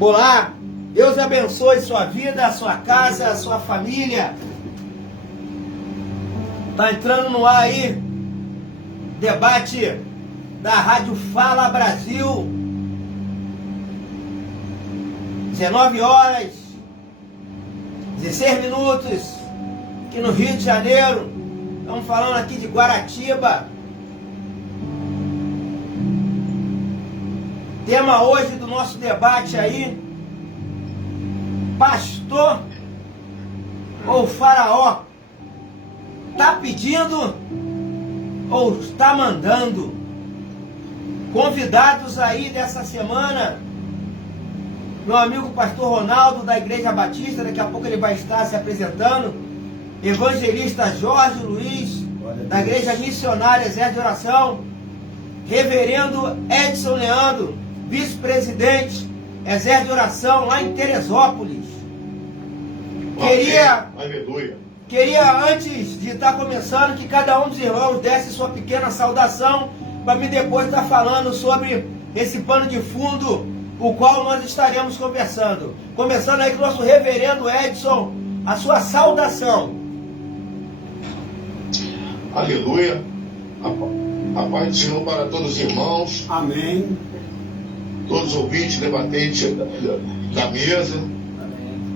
Olá, Deus abençoe sua vida, sua casa, sua família. Tá entrando no ar aí, debate da Rádio Fala Brasil, 19 horas, 16 minutos, aqui no Rio de Janeiro. Estamos falando aqui de Guaratiba. Tema hoje do nosso debate aí: pastor ou faraó? Tá pedindo ou está mandando? Convidados aí dessa semana, meu amigo pastor Ronaldo da Igreja Batista, daqui a pouco ele vai estar se apresentando. Evangelista Jorge Luiz, da Igreja Missionária Exército de Oração. Reverendo Edson Leandro, vice-presidente Exército de Oração lá em Teresópolis. Queria, antes de estar começando, que cada um dos irmãos desse sua pequena saudação, para mim depois estar falando sobre esse pano de fundo, o qual nós estaremos conversando. Começando aí com o nosso reverendo Edson, a sua saudação. Aleluia. A paz do Senhor para todos os irmãos. Amém. Todos os ouvintes, debatentes da mesa.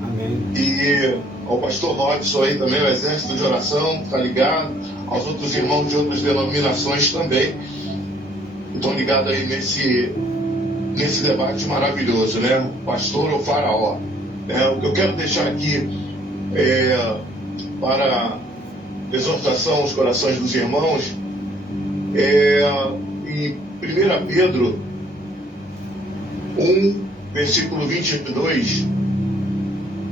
Amém. E ao pastor Robson aí também, o Exército de Oração, está ligado. Aos outros irmãos de outras denominações também. Estão ligados aí nesse debate maravilhoso, né? Pastor ou faraó. O que eu quero deixar aqui para exortação aos corações dos irmãos em 1 Pedro 1, versículo 22,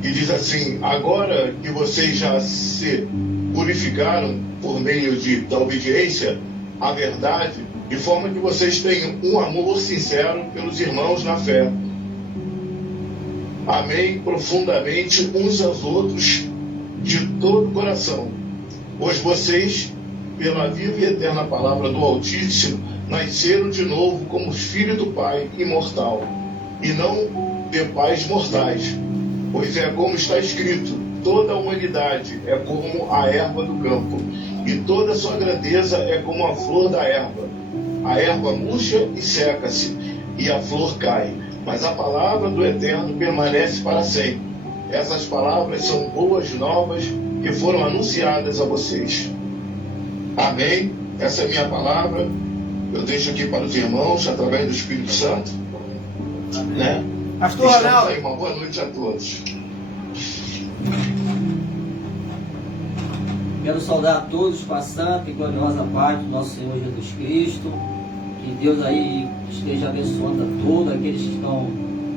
que diz assim: agora que vocês já se purificaram por meio da obediência à verdade, de forma que vocês tenham um amor sincero pelos irmãos na fé. Amém profundamente uns aos outros de todo o coração, pois vocês, pela viva e eterna palavra do Altíssimo, nasceram de novo como filhos do Pai imortal, e não de pais mortais. Pois é como está escrito: toda a humanidade é como a erva do campo, e toda a sua grandeza é como a flor da erva. A erva murcha e seca-se, e a flor cai, mas a palavra do Eterno permanece para sempre. Essas palavras são boas novas que foram anunciadas a vocês. Amém? Essa é a minha palavra. Eu deixo aqui para os irmãos, através do Espírito Santo. Né? Pastor Ronaldo. Aí, uma boa noite a todos. Quero saudar a todos com a santa e gloriosa paz do nosso Senhor Jesus Cristo. Que Deus aí esteja abençoando a todos aqueles que estão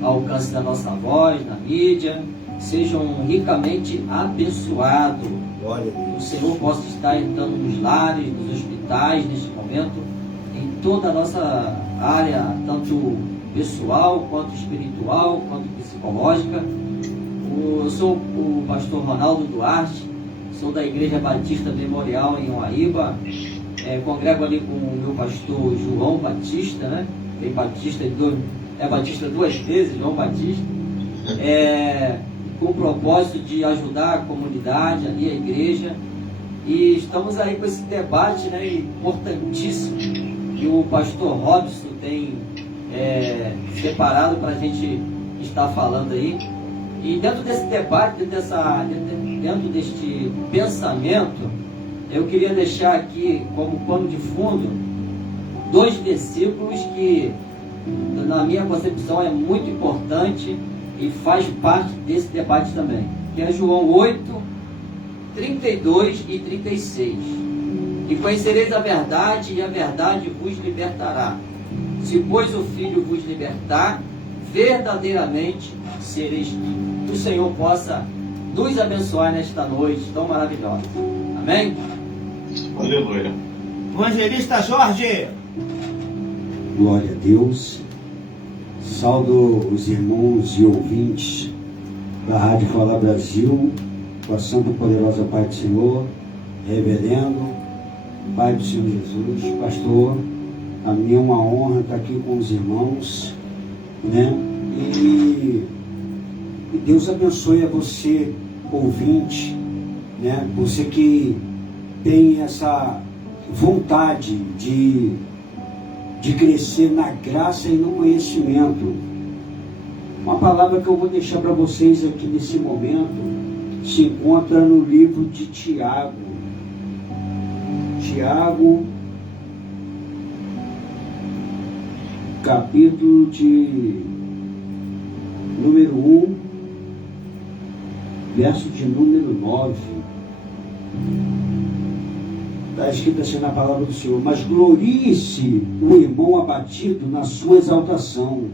ao alcance da nossa voz, na mídia. Sejam ricamente abençoados. O Senhor possa estar entrando nos lares, nos hospitais, neste momento, em toda a nossa área, tanto pessoal, quanto espiritual, quanto psicológica. Eu sou o pastor Ronaldo Duarte, sou da Igreja Batista Memorial em Uaíba, congrego ali com o meu pastor João Batista, né? Tem Batista, Batista duas vezes, João Batista, com o propósito de ajudar a comunidade ali, a igreja, e estamos aí com esse debate, né, importantíssimo, que o pastor Robson tem separado para a gente estar falando aí. E dentro desse debate, dentro deste pensamento, eu queria deixar aqui como pano de fundo 2 versículos que, na minha concepção, é muito importante e faz parte desse debate também, que é João 8, 32 e 36. E conhecereis a verdade, e a verdade vos libertará. Se, pois, o Filho vos libertar, verdadeiramente sereis livres. Que o Senhor possa nos abençoar nesta noite tão maravilhosa. Amém? Aleluia. Evangelista Jorge. Glória a Deus. Saudo os irmãos e ouvintes da Rádio Fala Brasil, com a santa e poderosa paz do Senhor, reverendo, Pai do Senhor Jesus, pastor. A mim é uma honra estar aqui com os irmãos, né? E Deus abençoe a você, ouvinte, né? Você que tem essa vontade de crescer na graça e no conhecimento. Uma palavra que eu vou deixar para vocês aqui nesse momento se encontra no livro de Tiago. Tiago, capítulo de número 1, verso de número 9. Está escrito assim na palavra do Senhor: mas glorie-se o irmão abatido na sua exaltação,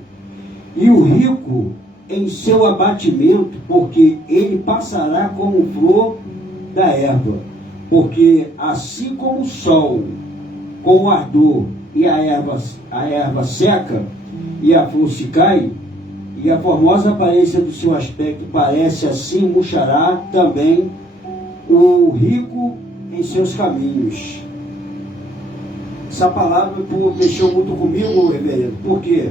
e o rico em seu abatimento, porque ele passará como flor da erva. Porque assim como o sol, com o ardor, e a erva seca, e a flor se cai, e a formosa aparência do seu aspecto parece, assim murchará também o rico em seus caminhos. Essa palavra mexeu muito comigo, reverendo. Por quê?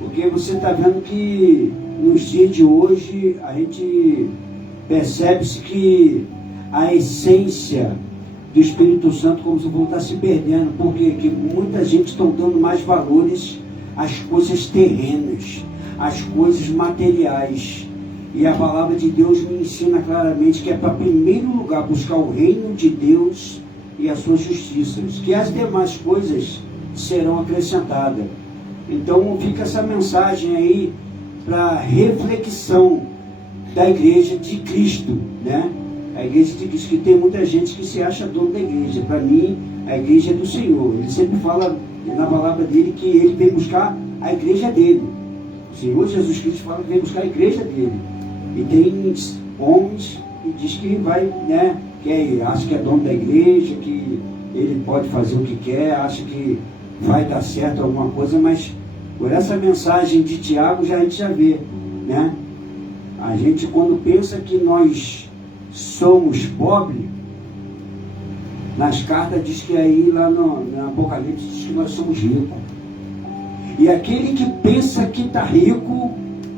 Porque você está vendo que nos dias de hoje a gente percebe-se que a essência do Espírito Santo, como se está se perdendo. Por quê? Porque muita gente está dando mais valores às coisas terrenas, às coisas materiais. E a palavra de Deus me ensina claramente que é para, em primeiro lugar, buscar o reino de Deus e a sua justiça, que as demais coisas serão acrescentadas. Então fica essa mensagem aí para reflexão da igreja de Cristo, né? A igreja de Cristo, que tem muita gente que se acha dono da igreja. Para mim, a igreja é do Senhor. Ele sempre fala na palavra dele que ele vem buscar a igreja dele. O Senhor Jesus Cristo fala que vem buscar a igreja dele. E tem homens que diz que vai, né, acha que é dono da igreja, que ele pode fazer o que quer, acha que vai dar certo alguma coisa, mas por essa mensagem de Tiago a gente já vê, né? A gente, quando pensa que nós somos pobres, nas cartas diz que aí lá no Apocalipse diz que nós somos ricos. E aquele que pensa que está rico,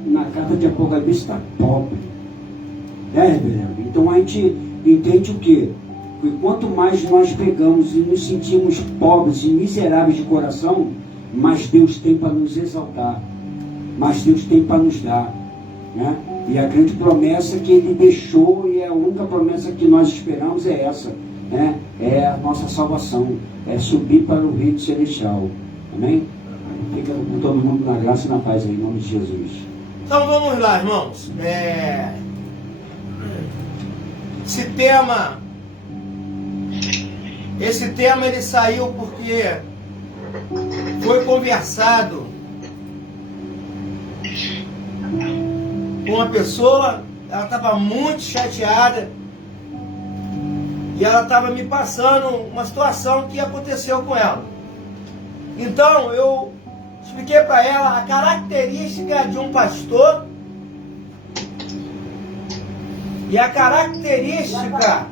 na carta de Apocalipse está pobre. Reverendo? Então a gente entende o quê? Que quanto mais nós pegamos e nos sentimos pobres e miseráveis de coração, mais Deus tem para nos exaltar, mais Deus tem para nos dar, né? E a grande promessa que Ele deixou, e a única promessa que nós esperamos é essa, né? É a nossa salvação, é subir para o reino celestial. Amém? Fica com todo mundo na graça e na paz aí, em nome de Jesus. Então vamos lá, irmãos. Esse tema ele saiu porque foi conversado com uma pessoa. Ela estava muito chateada e ela estava me passando uma situação que aconteceu com ela. Então eu expliquei para ela a característica de um pastor e a característica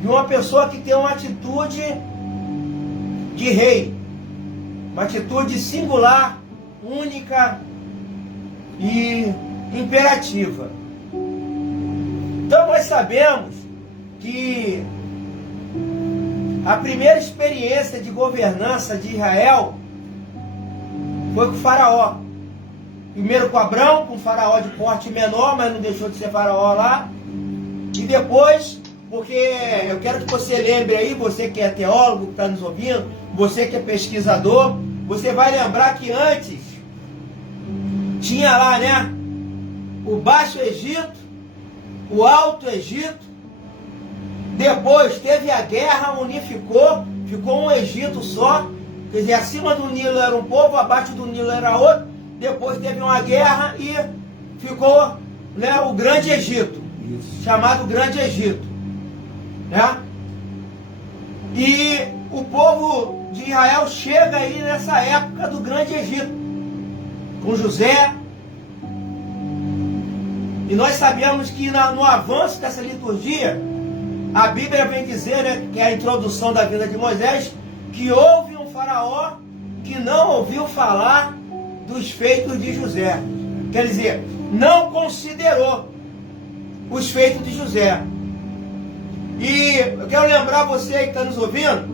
de uma pessoa que tem uma atitude de rei, uma atitude singular, única e imperativa. Então nós sabemos que a primeira experiência de governança de Israel foi com o faraó. Primeiro com Abrão, com o faraó de porte menor, mas não deixou de ser faraó lá. E depois, porque eu quero que você lembre aí, você que é teólogo, que está nos ouvindo, você que é pesquisador, você vai lembrar que antes tinha lá, né, o Baixo Egito, o Alto Egito. Depois teve a guerra, unificou, ficou um Egito só. Quer dizer, acima do Nilo era um povo, abaixo do Nilo era outro. Depois teve uma guerra e ficou, né, o Grande Egito, chamado Grande Egito, né? E o povo de Israel chega aí nessa época do Grande Egito, com José. E nós sabemos que no avanço dessa liturgia, a Bíblia vem dizer, né, que é a introdução da vida de Moisés, que houve um faraó que não ouviu falar dos feitos de José. Quer dizer, não considerou os feitos de José. E eu quero lembrar você que está nos ouvindo,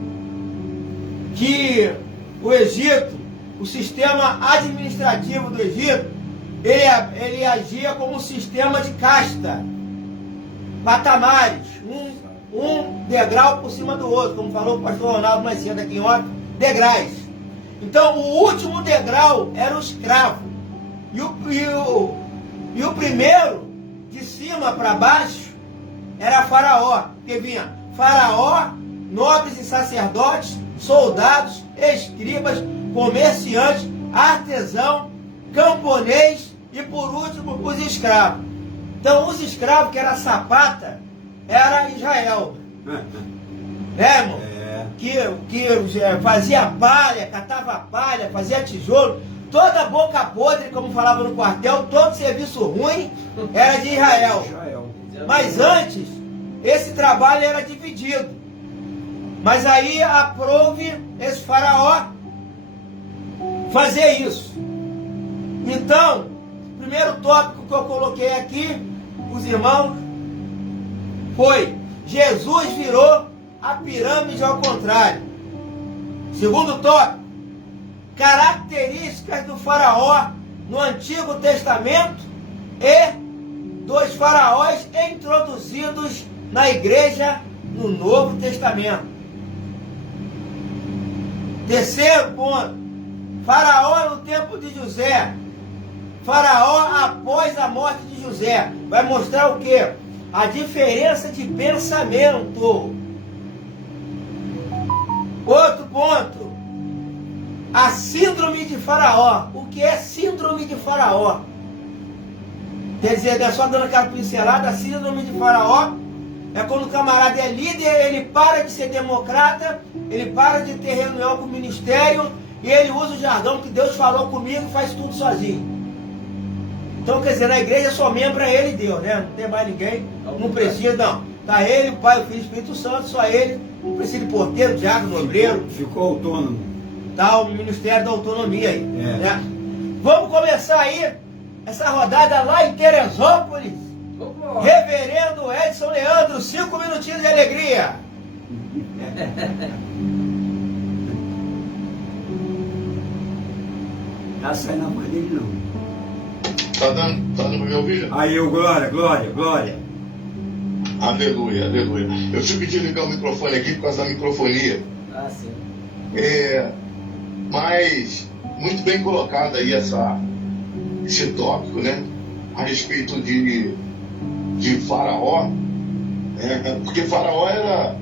que o Egito, o sistema administrativo do Egito, ele agia como um sistema de casta, patamares, um degrau por cima do outro, como falou o pastor Ronaldo mais cedo aqui em ontem, degraus. Então o último degrau era o escravo, e o primeiro, de cima para baixo, era Faraó, porque vinha Faraó, nobres e sacerdotes, soldados, escribas, comerciantes, artesão, camponês e por último os escravos. Então os escravos, que era sapata, era Israel. Né, irmão? Que fazia palha, catava palha, fazia tijolo, toda boca podre, como falava no quartel, todo serviço ruim era de Israel. Mas antes, esse trabalho era dividido. Mas aí aprove esse Faraó fazer isso. Então, primeiro tópico que eu coloquei aqui, os irmãos, foi: Jesus virou a pirâmide ao contrário. Segundo tópico, características do Faraó no Antigo Testamento e dos faraós introduzidos na igreja no Novo Testamento. Terceiro ponto, Faraó no tempo de José. Faraó após a morte de José. Vai mostrar o quê? A diferença de pensamento. Outro ponto, a síndrome de Faraó. O que é síndrome de Faraó? Quer dizer, é só dando aquela pincelada, a síndrome de Faraó é quando o camarada é líder, ele para de ser democrata, ele para de ter reunião com o ministério e ele usa o jargão que Deus falou comigo e faz tudo sozinho. Então, quer dizer, na igreja só membro é ele e Deus, né? Não tem mais ninguém, não precisa, não. Tá ele, o Pai, o Filho e o Espírito Santo, só ele, não precisa de porteiro, diácono, obreiro. Ficou autônomo. Tá o Ministério da Autonomia aí. Né? Vamos começar aí essa rodada lá em Teresópolis. Reverendo Edson Leandro, 5 minutinhos de alegria. Tá saindo a voz dele não. Tá dando para me ouvir? Aí, glória. Aleluia, aleluia. Eu tive que ligar o microfone aqui por causa da microfonia. Sim. Mas muito bem colocado aí esse tópico, né? A respeito de Faraó. Porque Faraó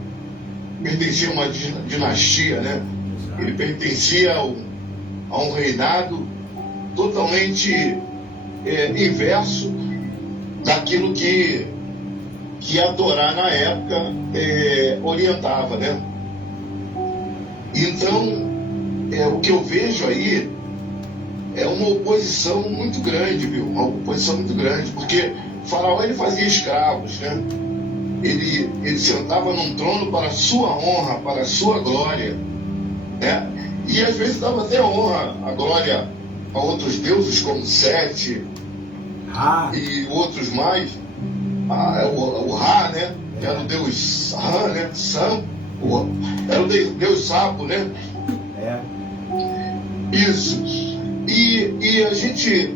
pertencia a uma dinastia, né? Ele pertencia a um reinado totalmente inverso daquilo que a Torá na época orientava, né? Então, o que eu vejo aí é uma oposição muito grande, viu? Uma oposição muito grande, porque Faraó ele fazia escravos, né? Ele sentava num trono para a sua honra, para a sua glória, né? E às vezes dava até honra, a glória a outros deuses como Sete e outros mais. O Ra, né? Que era o deus Ra, né? Sam, era o deus Sapo, né? Isso. E a gente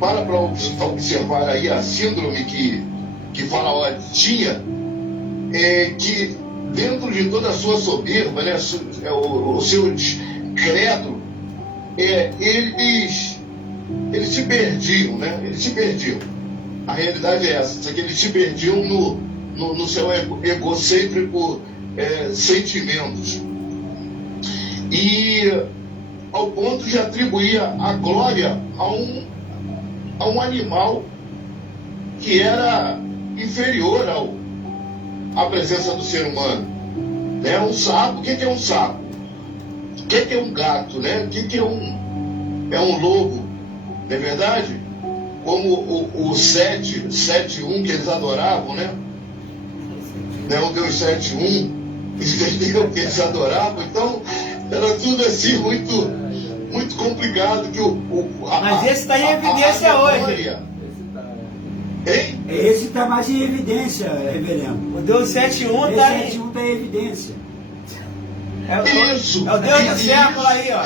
para observar aí a síndrome que Faraó tinha, que dentro de toda a sua soberba, né? O seu credo, eles se perdiam, né? Eles se perdiam. A realidade é essa, que eles se perdiam no seu egocêntrico sentimentos. E ao ponto de atribuir a glória a um animal que era inferior à presença do ser humano. Né? Um sapo, o que é um sapo? O que é um gato? Né? O que é um lobo? Não é verdade? Como o 7-1 que eles adoravam, né? O Deus 7-1, entendeu? Que eles adoravam. Então, era tudo assim muito complicado que Mas esse está em evidência hoje. Hein? Esse está mais em evidência, reverendo. O Deus 7.1 Esse está aí. 7.1 está em evidência. Isso. É o Deus do século aí, ó.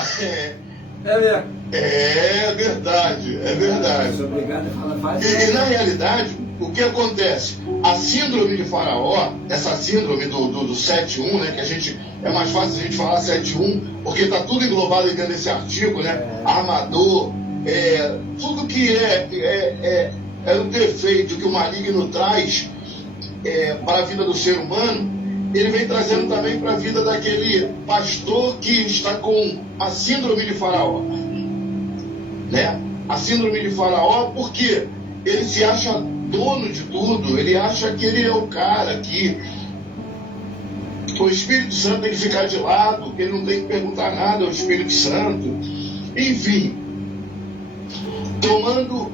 É verdade, é verdade. Sou obrigado a falar fácil. E na realidade, o que acontece? A síndrome de Faraó, essa síndrome do 7.1, né, que a gente, é mais fácil a gente falar 7.1, porque está tudo englobado dentro desse artigo, né? Armador, tudo que é o defeito que o maligno traz para a vida do ser humano, ele vem trazendo também para a vida daquele pastor que está com a síndrome de Faraó. Né? A síndrome de Faraó, porque ele se acha dono de tudo, ele acha que ele é o cara, que o Espírito Santo tem que ficar de lado, que ele não tem que perguntar nada ao Espírito Santo. Enfim, tomando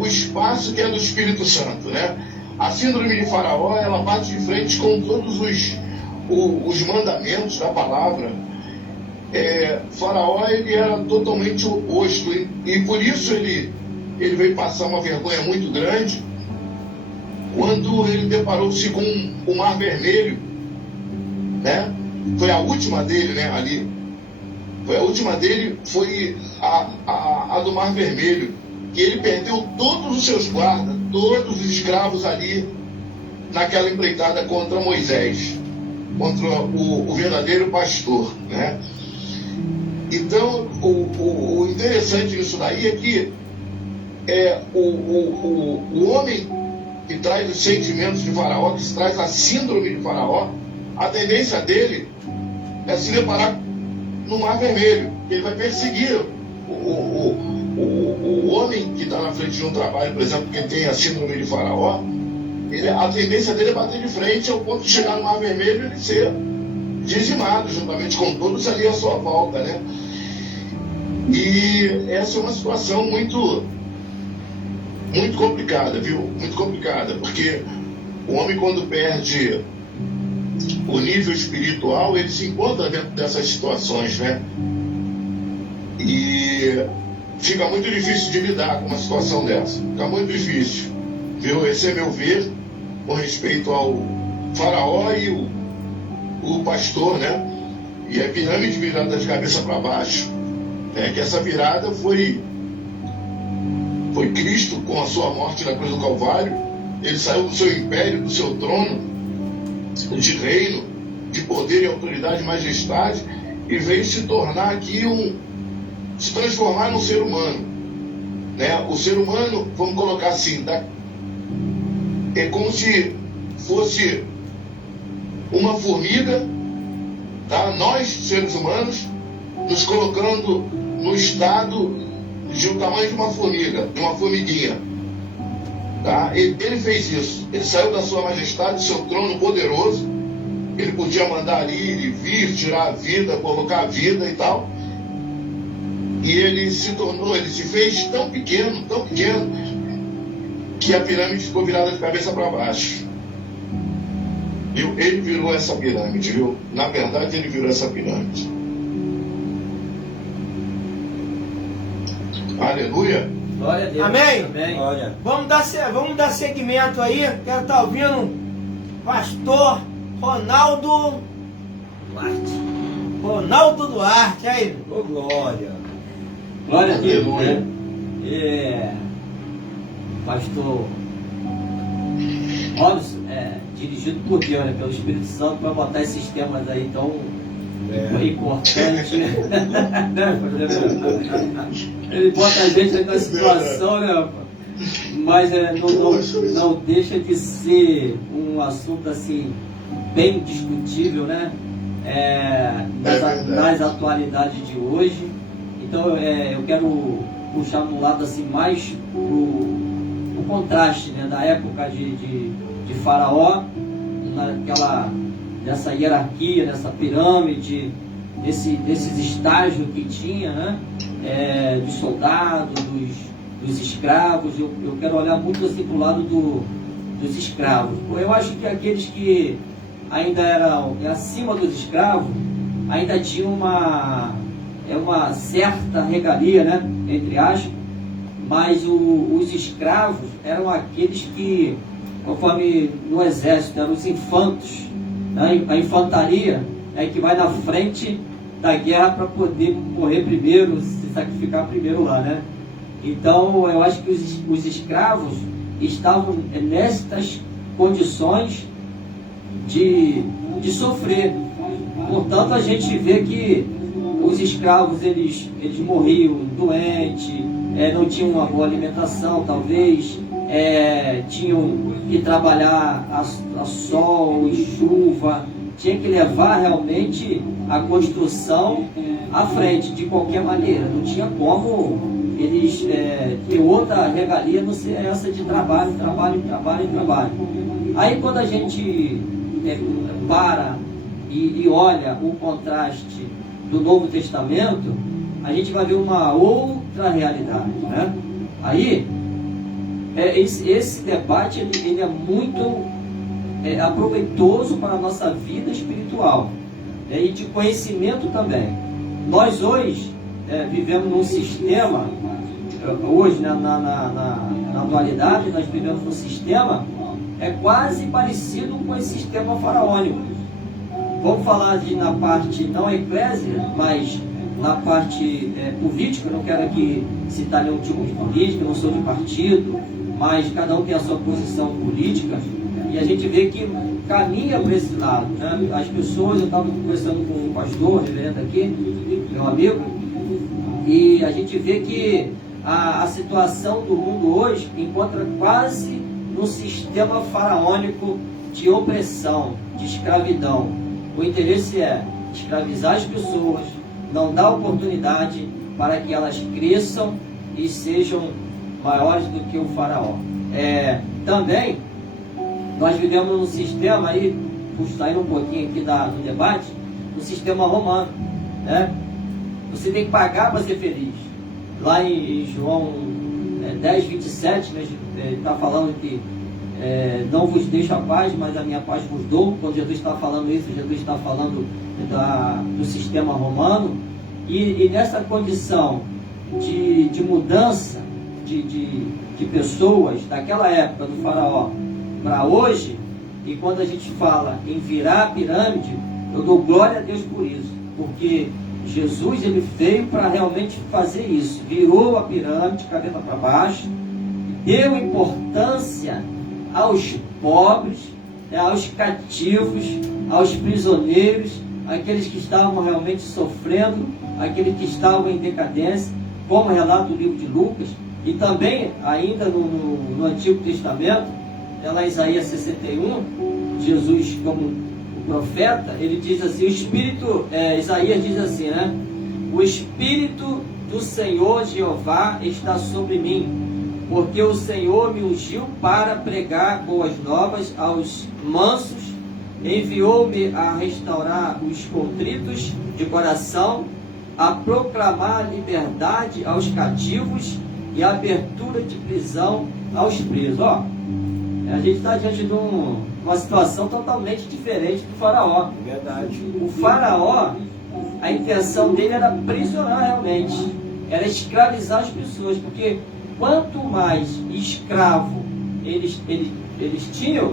o espaço que é do Espírito Santo, né? A síndrome de Faraó, ela bate de frente com todos os mandamentos da palavra. Faraó, ele era totalmente oposto, e por isso ele veio passar uma vergonha muito grande quando ele deparou-se com o Mar Vermelho, né? Foi a última dele, né, ali. Foi a última dele, foi a do Mar Vermelho, que ele perdeu todos os seus guardas, todos os escravos ali, naquela empreitada contra Moisés, contra o verdadeiro pastor, né? Então, o interessante nisso daí é que o homem que traz os sentimentos de Faraó, que traz a síndrome de Faraó, a tendência dele é se deparar no Mar Vermelho. Ele vai perseguir o homem que está na frente de um trabalho, por exemplo, que tem a síndrome de Faraó. A tendência dele é bater de frente ao ponto de chegar no Mar Vermelho e ele ser dizimado, juntamente com todos ali à sua volta, né? E essa é uma situação muito complicada, viu? Muito complicada, porque o homem, quando perde o nível espiritual, ele se encontra dentro dessas situações, né? E fica muito difícil de lidar com uma situação dessa. Fica muito difícil, viu? Esse é meu ver com respeito ao Faraó e o pastor, né? E a pirâmide virada de cabeça para baixo. Que essa virada foi Cristo com a sua morte na cruz do Calvário. Ele saiu do seu império, do seu trono de reino, de poder e autoridade e majestade, e veio se tornar aqui se transformar num ser humano, né? O ser humano, vamos colocar assim, é como se fosse uma formiga, tá? Nós, seres humanos, nos colocando no estado de o tamanho de uma formiga, de uma formiguinha, tá? Ele fez isso. Ele saiu da sua majestade, do seu trono poderoso. Ele podia mandar ali, vir, tirar a vida, colocar a vida e tal. E ele se fez tão pequeno, que a pirâmide ficou virada de cabeça para baixo. Viu? Ele virou essa pirâmide, viu? Na verdade, ele virou essa pirâmide. Aleluia. Glória a Deus. Amém? Amém. Olha, Vamos dar seguimento aí. Quero estar ouvindo pastor Ronaldo Duarte. Aí. ô glória. Glória a Deus, Aleluia. né? Pastor Robson, dirigido por Deus, né, pelo Espírito Santo, para botar esses temas aí tão importantes, né? Ele bota a gente aí na situação, né, rapaz? Mas não deixa de ser um assunto assim bem discutível, né? Nas atualidades de hoje. Então eu quero puxar um lado assim mais o contraste, né, da época de Faraó, dessa hierarquia, dessa pirâmide, desses estágios que tinha, né? Dos soldados, dos escravos. Eu quero olhar muito assim para o lado dos escravos. Eu acho que aqueles que ainda eram acima dos escravos ainda tinham uma certa regalia, né? Entre aspas, mas os escravos eram aqueles que, conforme no exército, eram os infantos, né? A infantaria é que vai na frente da guerra para poder morrer primeiro, se sacrificar primeiro lá, né? Então, eu acho que os escravos estavam nestas condições de sofrer. Portanto, a gente vê que os escravos, eles morriam doentes, não tinham uma boa alimentação, talvez, tinham que trabalhar a sol e chuva, tinha que levar realmente a construção à frente, de qualquer maneira. Não tinha como eles ter outra regalia, não ser essa de trabalho. Aí quando a gente para e olha o contraste do Novo Testamento, a gente vai ver uma outra realidade, né? Aí, esse debate ele é muito aproveitoso para a nossa vida espiritual, e de conhecimento também. Nós hoje vivemos num sistema, hoje, né, na atualidade, nós vivemos num sistema quase parecido com esse sistema faraônico. Vamos falar na parte não eclésia, mas na parte política. Eu não quero aqui citar nenhum tipo de política, não sou de partido, mas cada um tem a sua posição política, e a gente vê que caminha para esse lado, né? As pessoas, eu estava conversando com um pastor, reverendo aqui, meu amigo, e a gente vê que a situação do mundo hoje encontra quase no sistema faraônico de opressão, de escravidão. O interesse é escravizar as pessoas, não dar oportunidade para que elas cresçam e sejam maiores do que o faraó. Também, nós vivemos num sistema, aí, por sair um pouquinho aqui do debate, no sistema romano, né? Você tem que pagar para ser feliz. Lá em João 10, 27, né, está falando que não vos deixo a paz, mas a minha paz vos dou. Quando Jesus está falando isso, Jesus está falando do sistema romano. E nessa condição de mudança de pessoas daquela época do faraó para hoje, e quando a gente fala em virar a pirâmide, eu dou glória a Deus por isso, porque Jesus, ele veio para realmente fazer isso. Virou a pirâmide, cabeça para baixo, deu importância aos pobres, aos cativos, aos prisioneiros, aqueles que estavam realmente sofrendo, aqueles que estavam em decadência, como relata o livro de Lucas, e também ainda no Antigo Testamento, lá em Isaías 61, Jesus como profeta, ele diz assim, Isaías diz assim, né? O Espírito do Senhor Jeová está sobre mim, porque o Senhor me ungiu para pregar boas novas aos mansos, enviou-me a restaurar os contritos de coração, a proclamar liberdade aos cativos e a abertura de prisão aos presos. A gente está diante de uma situação totalmente diferente do faraó. Verdade. O faraó, a intenção dele era aprisionar realmente, era escravizar as pessoas, porque quanto mais escravo eles tinham,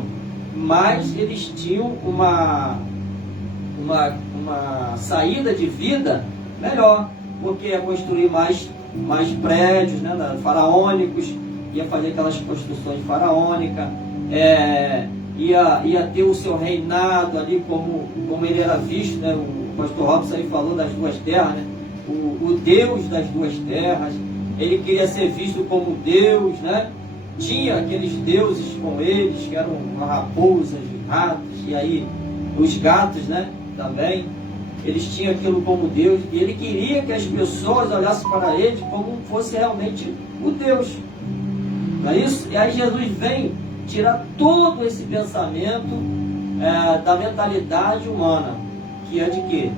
mais eles tinham uma saída de vida melhor, porque ia construir mais prédios, né, faraônicos, ia fazer aquelas construções faraônicas, ia ter o seu reinado ali, como ele era visto, né? O pastor Robson aí falou das duas terras, né? O Deus das duas terras, ele queria ser visto como Deus, né? Tinha aqueles deuses com eles, que eram raposas, ratos, e aí os gatos, né? Também, eles tinham aquilo como Deus, e ele queria que as pessoas olhassem para ele como fosse realmente o Deus. Não é isso? E aí Jesus vem tirar todo esse pensamento da mentalidade humana, que é de que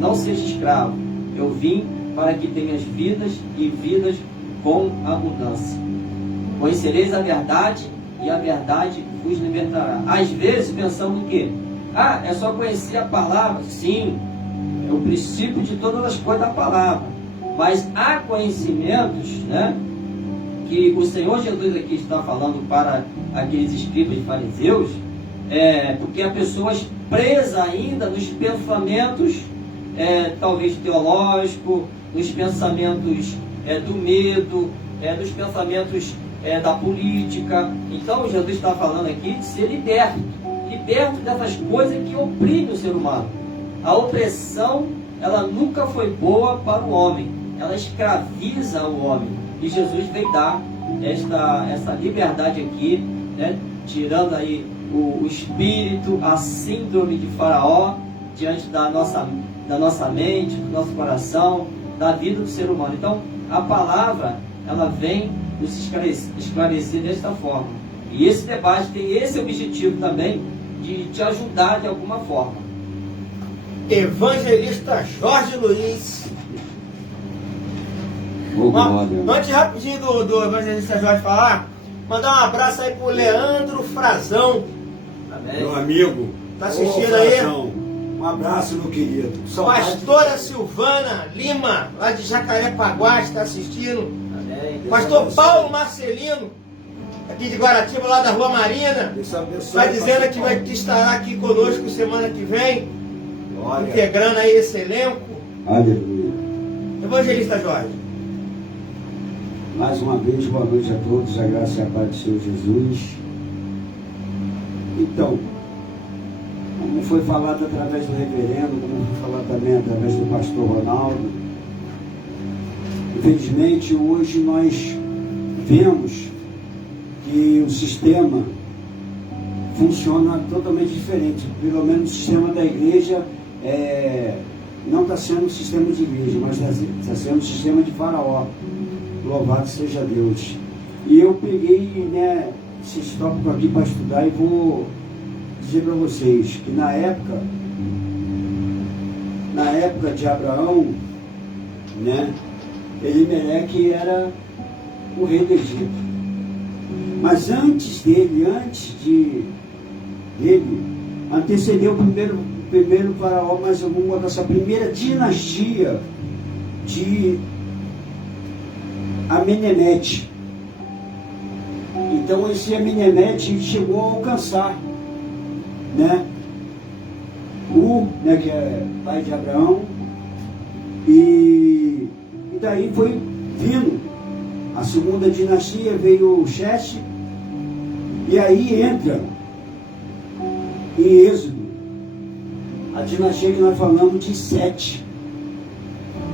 não seja escravo. Eu vim para que tenhas vidas e vidas com abundância. Conhecereis a verdade e a verdade vos libertará. Às vezes pensamos o quê? É só conhecer a palavra? Sim, é o princípio de todas as coisas da palavra. Mas há conhecimentos, né, que o Senhor Jesus aqui está falando para aqueles escribas e fariseus, porque há pessoas presas ainda nos pensamentos, talvez teológicos, nos pensamentos do medo, nos pensamentos da política. Então Jesus está falando aqui de ser liberto dessas coisas que oprimem o ser humano. A opressão, ela nunca foi boa para o homem, ela escraviza o homem, e Jesus veio dar essa liberdade aqui, né, tirando aí o espírito, a síndrome de Faraó diante da nossa mente, do nosso coração, da vida do ser humano. Então a palavra, ela vem nos esclarecer desta forma, e esse debate tem esse objetivo também, de te ajudar de alguma forma. Evangelista Jorge Luiz. Antes rapidinho do evangelista Jorge falar, mandar um abraço aí pro Leandro Frazão. Amém. Meu amigo. Tá assistindo aí? Um abraço, meu querido. Pastora Silvana Lima, lá de Jacarepaguá, está assistindo. Amém. Pastor Paulo Marcelino, aqui de Guaratiba, lá da Rua Marina, está dizendo que estará aqui conosco semana que vem, integrando aí esse elenco. Aleluia. Evangelista Jorge. Mais uma vez, boa noite a todos, a graça e a paz do Senhor Jesus. Então, como foi falado através do reverendo, como foi falado também através do pastor Ronaldo, infelizmente hoje nós vemos que o sistema funciona totalmente diferente. Pelo menos o sistema da igreja não está sendo um sistema de igreja, mas está sendo um sistema de Faraó. Louvado seja Deus. E eu peguei, né, esses tópicos aqui para estudar, e vou dizer para vocês que na época de Abraão, né, Elimeleque era o rei do Egito. Mas antes dele, antecedeu o primeiro faraó, mas eu vou botar essa primeira dinastia de Amenemete. Então esse Amenemete chegou a alcançar, né, que é pai de Abraão, e daí foi vindo a segunda dinastia, veio o Xeste, e aí entra em Êxodo a dinastia que nós falamos de Sete,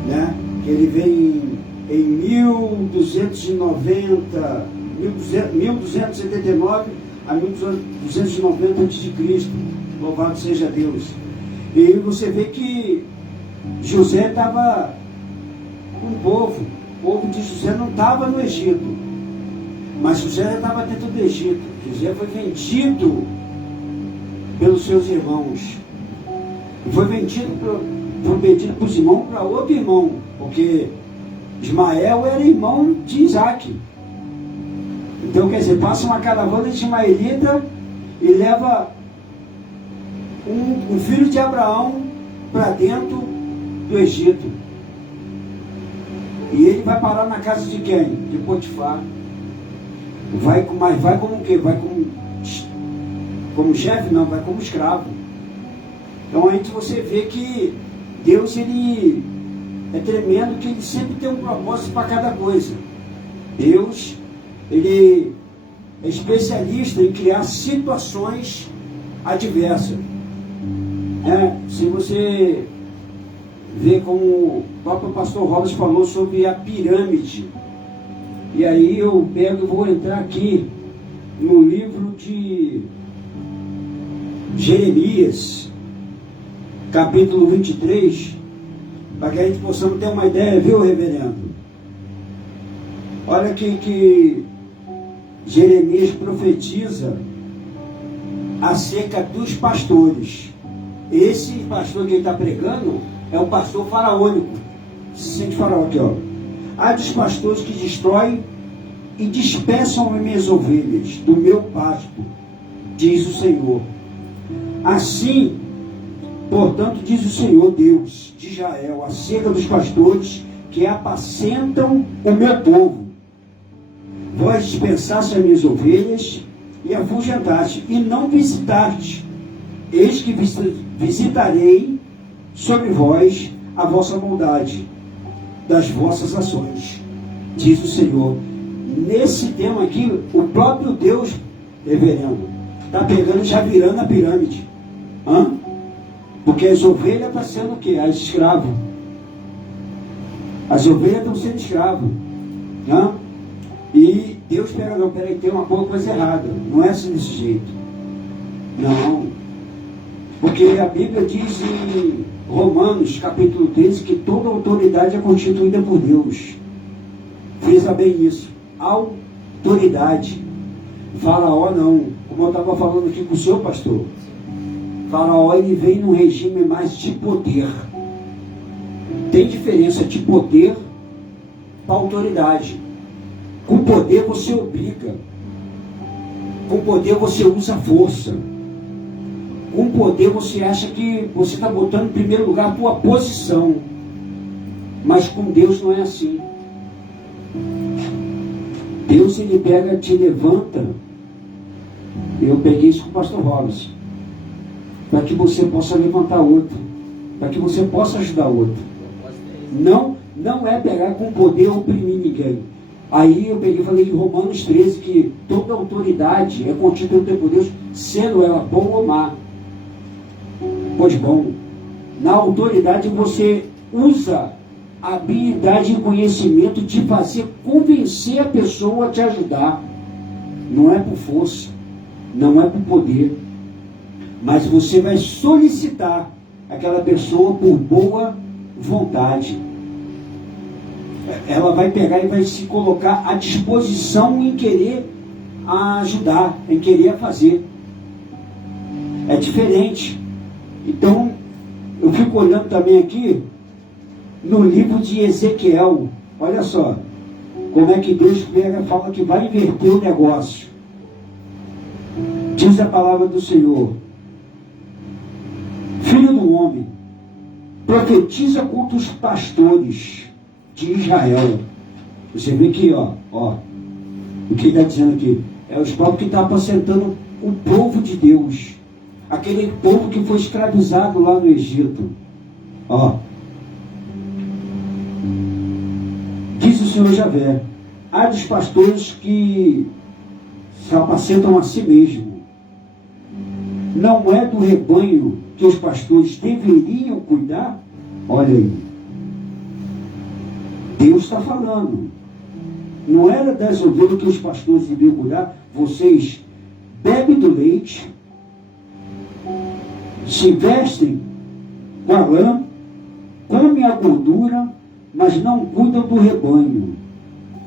né, que ele vem em 1279 a 1290 a.C. Louvado seja Deus. E você vê que José estava com o povo de José não estava no Egito, mas José estava dentro do Egito. José foi vendido pelos seus irmãos, e foi vendido para os irmãos, para outro irmão, porque Ismael era irmão de Isaac. Então, quer dizer, passa uma caravana de ismaelita e leva um filho de Abraão para dentro do Egito. E ele vai parar na casa de quem? De Potifar. Vai como o quê? Vai como chefe? Não, vai como escravo. Então aí você vê que Deus, ele é tremendo, que ele sempre tem um propósito para cada coisa. Deus, ele é especialista em criar situações adversas. Se você vê como o próprio pastor Robert falou sobre a pirâmide, e aí eu pego e vou entrar aqui no livro de Jeremias, capítulo 23, para que a gente possa ter uma ideia, viu, reverendo? Olha que Jeremias profetiza acerca dos pastores. Esse pastor que ele está pregando é um pastor faraônico. Se sente faraó aqui, ó. Há dos pastores que destroem e dispersam as minhas ovelhas do meu pasto, diz o Senhor. Assim Portanto, diz o Senhor Deus de Israel, acerca dos pastores que apacentam o meu povo. Vós dispensaste as minhas ovelhas e afugentaste, e não visitaste. Eis que visitarei sobre vós a vossa maldade das vossas ações, diz o Senhor. Nesse tema aqui, o próprio Deus, reverendo, está pegando, já virando a pirâmide. Porque as ovelhas estão sendo o quê? As escravos. As ovelhas estão sendo escravos. E Deus pega, não, peraí, tem uma coisa errada. Não é assim desse jeito. Não. Porque a Bíblia diz em Romanos, capítulo 13, que toda autoridade é constituída por Deus. Frisa bem isso. Autoridade. Faraó não. Como eu estava falando aqui com o seu pastor. Faraó, ele vem num regime mais de poder. Tem diferença de poder para autoridade. Com poder você obriga. Com poder você usa força. Com poder você acha que você está botando em primeiro lugar a tua posição. Mas com Deus não é assim. Deus, ele pega, te levanta. Eu peguei isso com o pastor Robson. Para que você possa levantar outro. Para que você possa ajudar outro. Não é pegar com poder ou oprimir ninguém. Aí eu peguei e falei em Romanos 13 que toda autoridade é constituída por Deus, sendo ela bom ou má. Pois bom, na autoridade você usa a habilidade e conhecimento de fazer convencer a pessoa a te ajudar. Não é por força, não é por poder, mas você vai solicitar aquela pessoa por boa vontade. Ela vai pegar e vai se colocar à disposição em querer ajudar, em querer fazer. É diferente. Então, eu fico olhando também aqui no livro de Ezequiel. Olha só, como é que Deus pega e fala que vai inverter o negócio. Diz a palavra do Senhor: Filho do homem, profetiza contra os pastores de Israel. Você vê aqui, ó, o que ele está dizendo aqui? É os povos que estão apacentando o povo de Deus. Aquele povo que foi escravizado lá no Egito. Diz o Senhor Javé: há dos pastores que se apacentam a si mesmo. Não é do rebanho que os pastores deveriam cuidar? Olha aí. Deus está falando. Não era das ovelhas que os pastores deviam cuidar? Vocês bebem do leite, se vestem com a lã, comem a gordura, mas não cuidam do rebanho.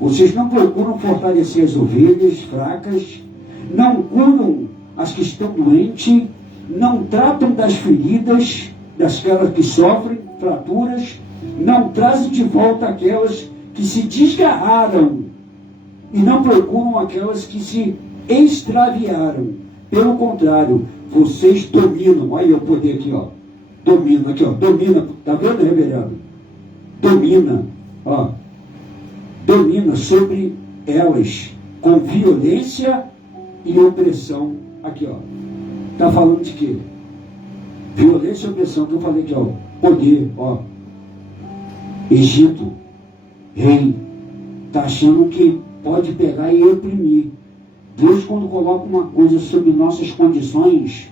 Vocês não procuram fortalecer as ovelhas fracas, não cuidam as que estão doentes, não tratam das feridas, daquelas que sofrem fraturas, não trazem de volta aquelas que se desgarraram e não procuram aquelas que se extraviaram. Pelo contrário, vocês dominam. Olha o poder aqui, ó. Domina, aqui, ó. Domina. Tá vendo, reverendo? Domina, ó. Domina sobre elas com violência e opressão. Aqui, ó. Tá falando de quê? Violência e opressão, que eu falei aqui, ó. Poder, ó. Egito, rei, tá achando que pode pegar e oprimir. Deus, quando coloca uma coisa sobre nossas condições,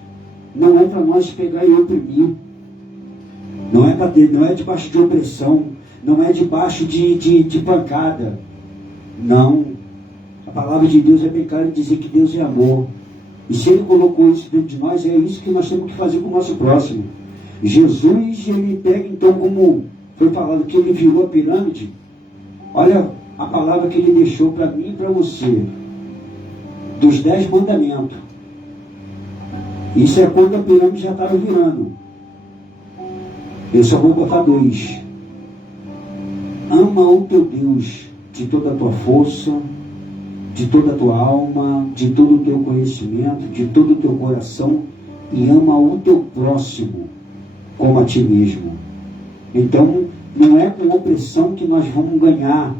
não é para nós pegar e oprimir. Não é debaixo de opressão, não é debaixo de pancada. Não. A palavra de Deus é bem clara em dizer que Deus é amor. E se Ele colocou isso dentro de nós, é isso que nós temos que fazer com o nosso próximo. Jesus, ele pega então, como foi falado que ele virou a pirâmide. Olha a palavra que ele deixou para mim e para você. Dos 10 mandamentos. Isso é quando a pirâmide já estava virando. Eu só vou botar 2. Ama o teu Deus de toda a tua força, de toda a tua alma, de todo o teu conhecimento, de todo o teu coração, e ama o teu próximo como a ti mesmo. Então, não é com opressão que nós vamos ganhar,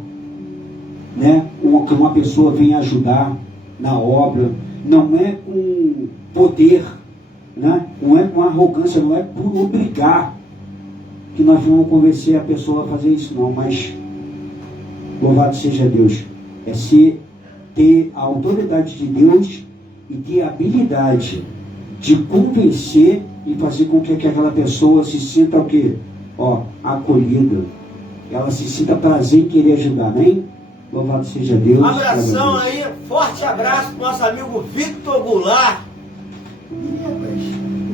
né? Que uma pessoa venha ajudar na obra, não é com poder, né? Não é com arrogância, não é por obrigar que nós vamos convencer a pessoa a fazer isso, não. Mas louvado seja Deus, é ter a autoridade de Deus e ter a habilidade de convencer e fazer com que aquela pessoa se sinta o quê? Acolhida. Ela se sinta prazer em querer ajudar, amém? Louvado seja Deus. Um abração aí, forte abraço pro nosso amigo Victor Goulart.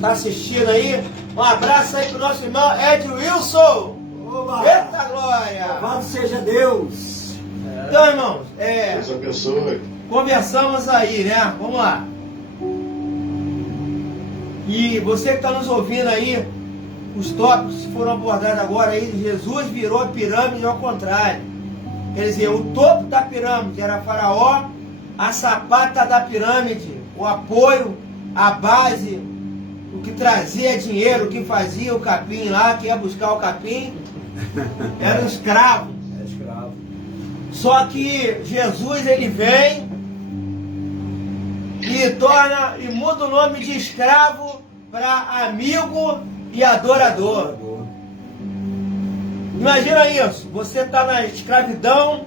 Tá assistindo aí? Um abraço aí pro nosso irmão Ed Wilson. Oba! Eita glória! Louvado seja Deus! Então, irmãos, Deus abençoe. conversamos aí, né? Vamos lá. E você que está nos ouvindo aí, os tópicos que foram abordados agora aí, Jesus virou a pirâmide ao contrário. Quer dizer, o topo da pirâmide era Faraó, a sapata da pirâmide, o apoio, a base, o que trazia dinheiro, o que fazia o capim lá, que ia buscar o capim, era o escravo. É escravo. Só que Jesus, ele vem e muda o nome de escravo para amigo e adorador. Imagina isso, você está na escravidão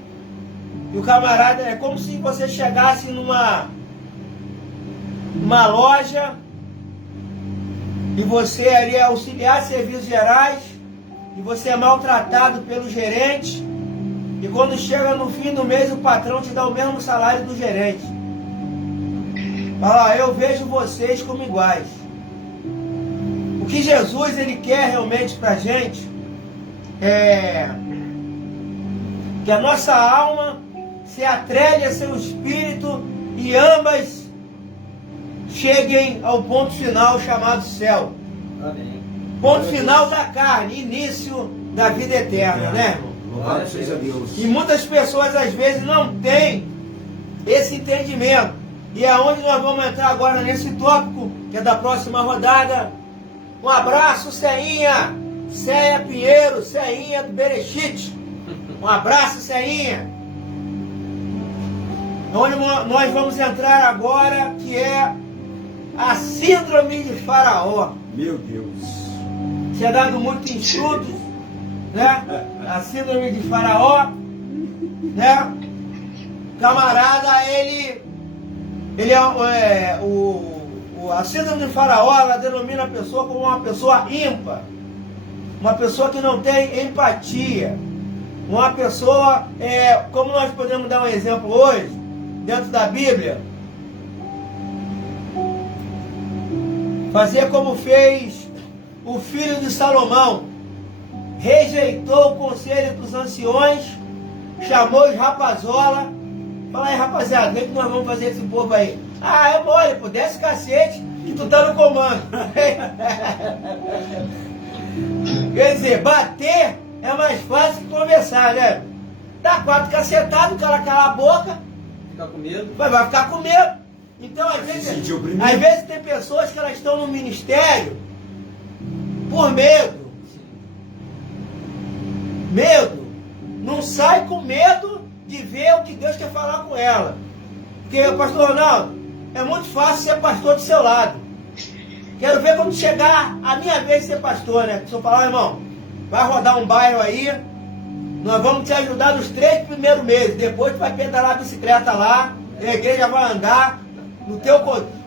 e o camarada, é como se você chegasse numa loja e você ali é auxiliar de serviços gerais e você é maltratado pelo gerente e quando chega no fim do mês o patrão te dá o mesmo salário do gerente. Fala, eu vejo vocês como iguais. O que Jesus ele quer realmente para a gente é que a nossa alma se atrelhe a seu espírito e ambas cheguem ao ponto final chamado céu. Amém. Ponto final da carne, início da vida eterna, né, irmão? Louvado seja Deus. E muitas pessoas às vezes não têm esse entendimento. E é onde nós vamos entrar agora nesse tópico, que é da próxima rodada. Um abraço, Ceinha! Céia Pinheiro, Ceinha do Berechite. Um abraço, Ceinha! Onde nós vamos entrar agora, que é a síndrome de Faraó. Meu Deus. Tinha dado muito em estudos, né? A síndrome de Faraó, né? Camarada, a síndrome de Faraó, ela denomina a pessoa como uma pessoa ímpar, uma pessoa que não tem empatia, uma pessoa, como nós podemos dar um exemplo hoje, dentro da Bíblia, fazer como fez o filho de Salomão, rejeitou o conselho dos anciões, chamou os rapazola. Fala aí, rapaziada, o que nós vamos fazer esse povo aí? Ah, é mole, pô, desce cacete que tu tá no comando. Quer dizer, bater é mais fácil que conversar, né? Dá 4 cacetadas, o cara cala a boca. Fica com medo. Vai ficar com medo. Então, às vezes tem pessoas que elas estão no ministério por medo. Medo. Não sai com medo de ver o que Deus quer falar com ela. Porque, pastor Ronaldo, é muito fácil ser pastor do seu lado. Quero ver quando chegar a minha vez de ser pastor, né? Se eu falar, irmão, vai rodar um bairro aí, nós vamos te ajudar nos 3 primeiros meses. Depois tu vai pedalar a bicicleta lá, a igreja vai andar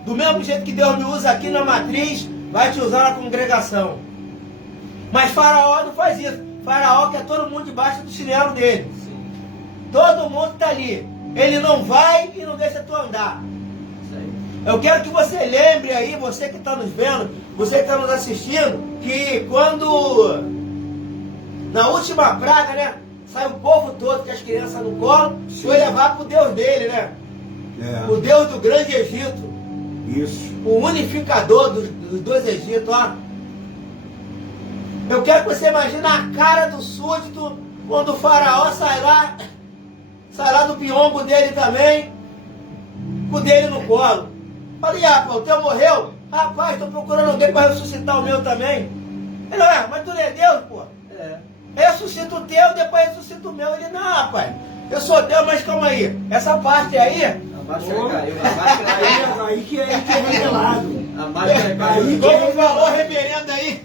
do mesmo jeito que Deus me usa aqui na matriz, vai te usar na congregação. Mas Faraó não faz isso. Faraó quer todo mundo debaixo do chinelo dele. Todo mundo está ali. Ele não vai e não deixa tu andar. Eu quero que você lembre aí, você que está nos vendo, você que está nos assistindo, que quando na última praga, né, sai o povo todo com as crianças no colo, foi levar para o Deus dele, né? O Deus do grande Egito. Isso. O unificador dos 2 Egitos, ó. Eu quero que você imagine a cara do súdito quando o faraó sai lá do biombo dele também, com o dele no colo. Falei, rapaz, o teu morreu? Rapaz, estou procurando alguém para ressuscitar o meu também. Ele, não, mas tu não é Deus, pô. É. Ressuscita o teu, depois ressuscita o meu. Ele, não, rapaz, eu sou Deus, mas calma aí. Essa parte aí, A máscara caiu, a máscara caiu. Aí que é revelado. A máscara caiu. Aí- como falou o reverendo aí,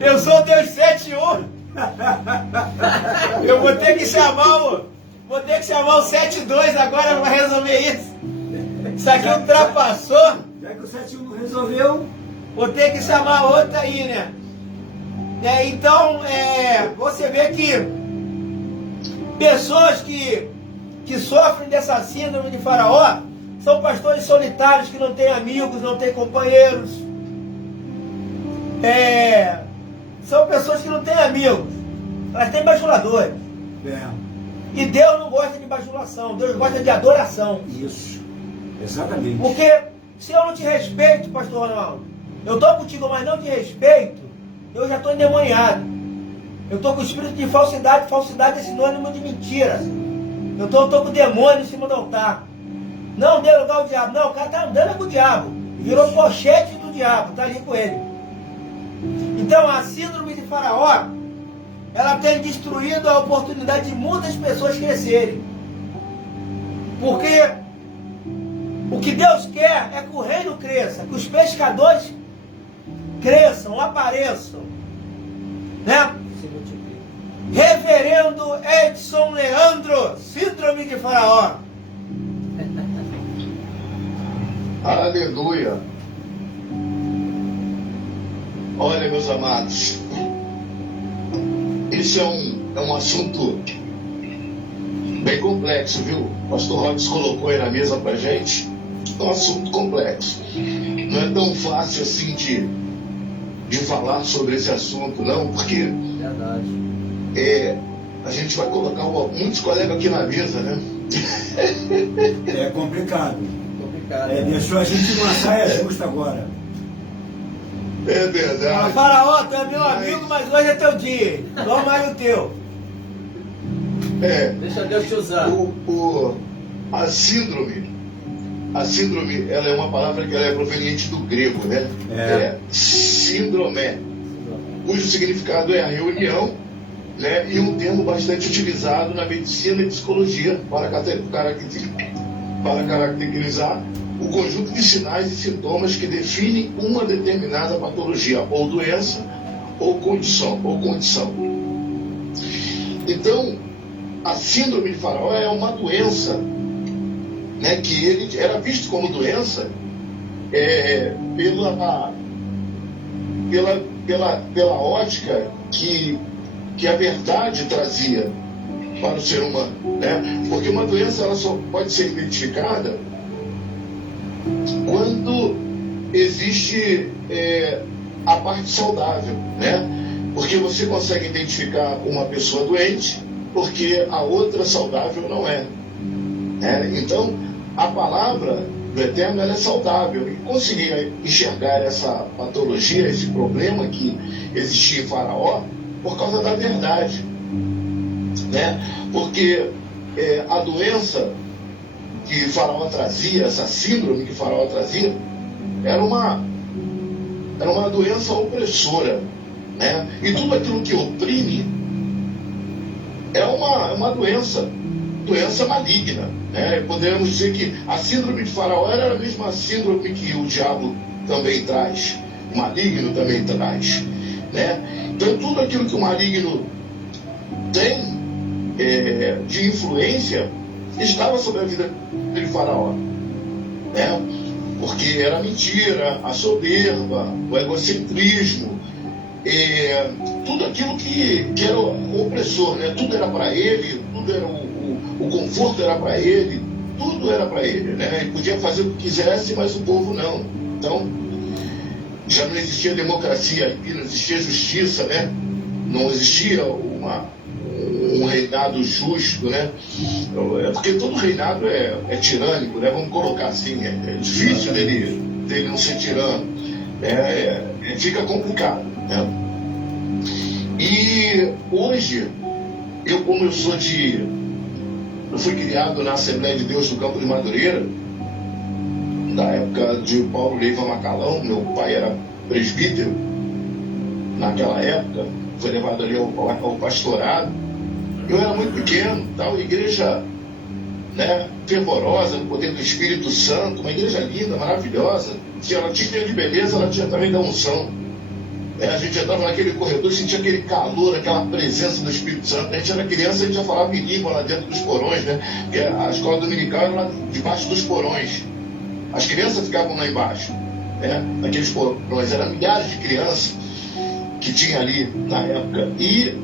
eu sou Deus 7-1. Eu vou ter que chamar o 7-2 agora para resolver isso. Isso aqui ultrapassou. Já que o 7-1 não resolveu, Vou ter que chamar outra aí, né? Então, você vê que pessoas que sofrem dessa síndrome de Faraó são pastores solitários que não têm amigos, não têm companheiros. São pessoas que não têm amigos. Elas têm bajuladores. E Deus não gosta de bajulação, Deus gosta de adoração. isso. Exatamente. Porque se eu não te respeito, pastor Ronaldo, eu estou contigo, mas não te respeito, eu já estou endemoniado. Eu estou com o espírito de falsidade, falsidade é sinônimo de mentira. Eu estou com o demônio em cima do altar. Não dê lugar ao diabo. Não, o cara está andando com o diabo. Virou pochete do diabo, está ali com ele. Então a síndrome de Faraó, ela tem destruído a oportunidade de muitas pessoas crescerem. Porque o que Deus quer é que o reino cresça, que os pescadores cresçam, apareçam. Né? Se multiplica. Reverendo Edson Leandro, síndrome de Faraó. Aleluia. Olha, meus amados, esse é um assunto bem complexo, viu? O pastor Rods colocou aí na mesa pra gente. É um assunto complexo. Não é tão fácil assim de falar sobre esse assunto, não, porque Verdade. a gente vai colocar muitos colegas aqui na mesa, né? É complicado. Complicado. Deixou a gente numa saia justa agora. É verdade. Faraó, tu é meu amigo, mas hoje é teu dia. Toma aí o teu. Deixa Deus te usar. A síndrome, ela é uma palavra que ela é proveniente do grego, né? Síndrome, cujo significado é a reunião, né? E um termo bastante utilizado na medicina e psicologia para caracterizar o conjunto de sinais e sintomas que definem uma determinada patologia, ou doença, ou condição. Então, a síndrome de Faraó é uma doença, né, que ele era visto como doença pela ótica que a verdade trazia para o ser humano, né? Porque uma doença ela só pode ser identificada quando existe a parte saudável, né? Porque você consegue identificar uma pessoa doente porque a outra saudável não é. Então, a palavra do Eterno ela é saudável. E conseguia enxergar essa patologia, esse problema que existia em Faraó por causa da verdade, né? Porque a doença que Faraó trazia, essa síndrome que Faraó trazia, era uma doença opressora, né? E tudo aquilo que oprime é uma doença maligna, né? Podemos dizer que a síndrome de Faraó era a mesma síndrome que o diabo também traz, o maligno também traz, né? Então tudo aquilo que o maligno tem de influência estava sobre a vida de Faraó, né? Porque era a mentira, a soberba, o egocentrismo, tudo aquilo que era opressor, né? Tudo era para ele, tudo era o conforto era para ele, tudo era para ele, né? Ele podia fazer o que quisesse, mas o povo não. Então já não existia democracia aqui, não existia justiça, né? Não existia um reinado justo, né? Porque todo reinado é tirânico, né? Vamos colocar assim, é difícil dele não ser tirano, fica complicado, né? E hoje, como eu fui criado na Assembleia de Deus do Campo de Madureira, da época de Paulo Leiva Macalão, meu pai era presbítero, naquela época, foi levado ali ao pastorado. Eu era muito pequeno, tal, igreja, né, fervorosa, no poder do Espírito Santo, uma igreja linda, maravilhosa. Se ela tinha de beleza, ela tinha também da unção. A gente entrava naquele corredor e sentia aquele calor, aquela presença do Espírito Santo. A gente era criança, a gente já falava em língua lá dentro dos porões, né? Porque a escola dominical era lá debaixo dos porões. As crianças ficavam lá embaixo, né? Naqueles porões. Eram milhares de crianças que tinha ali na época. E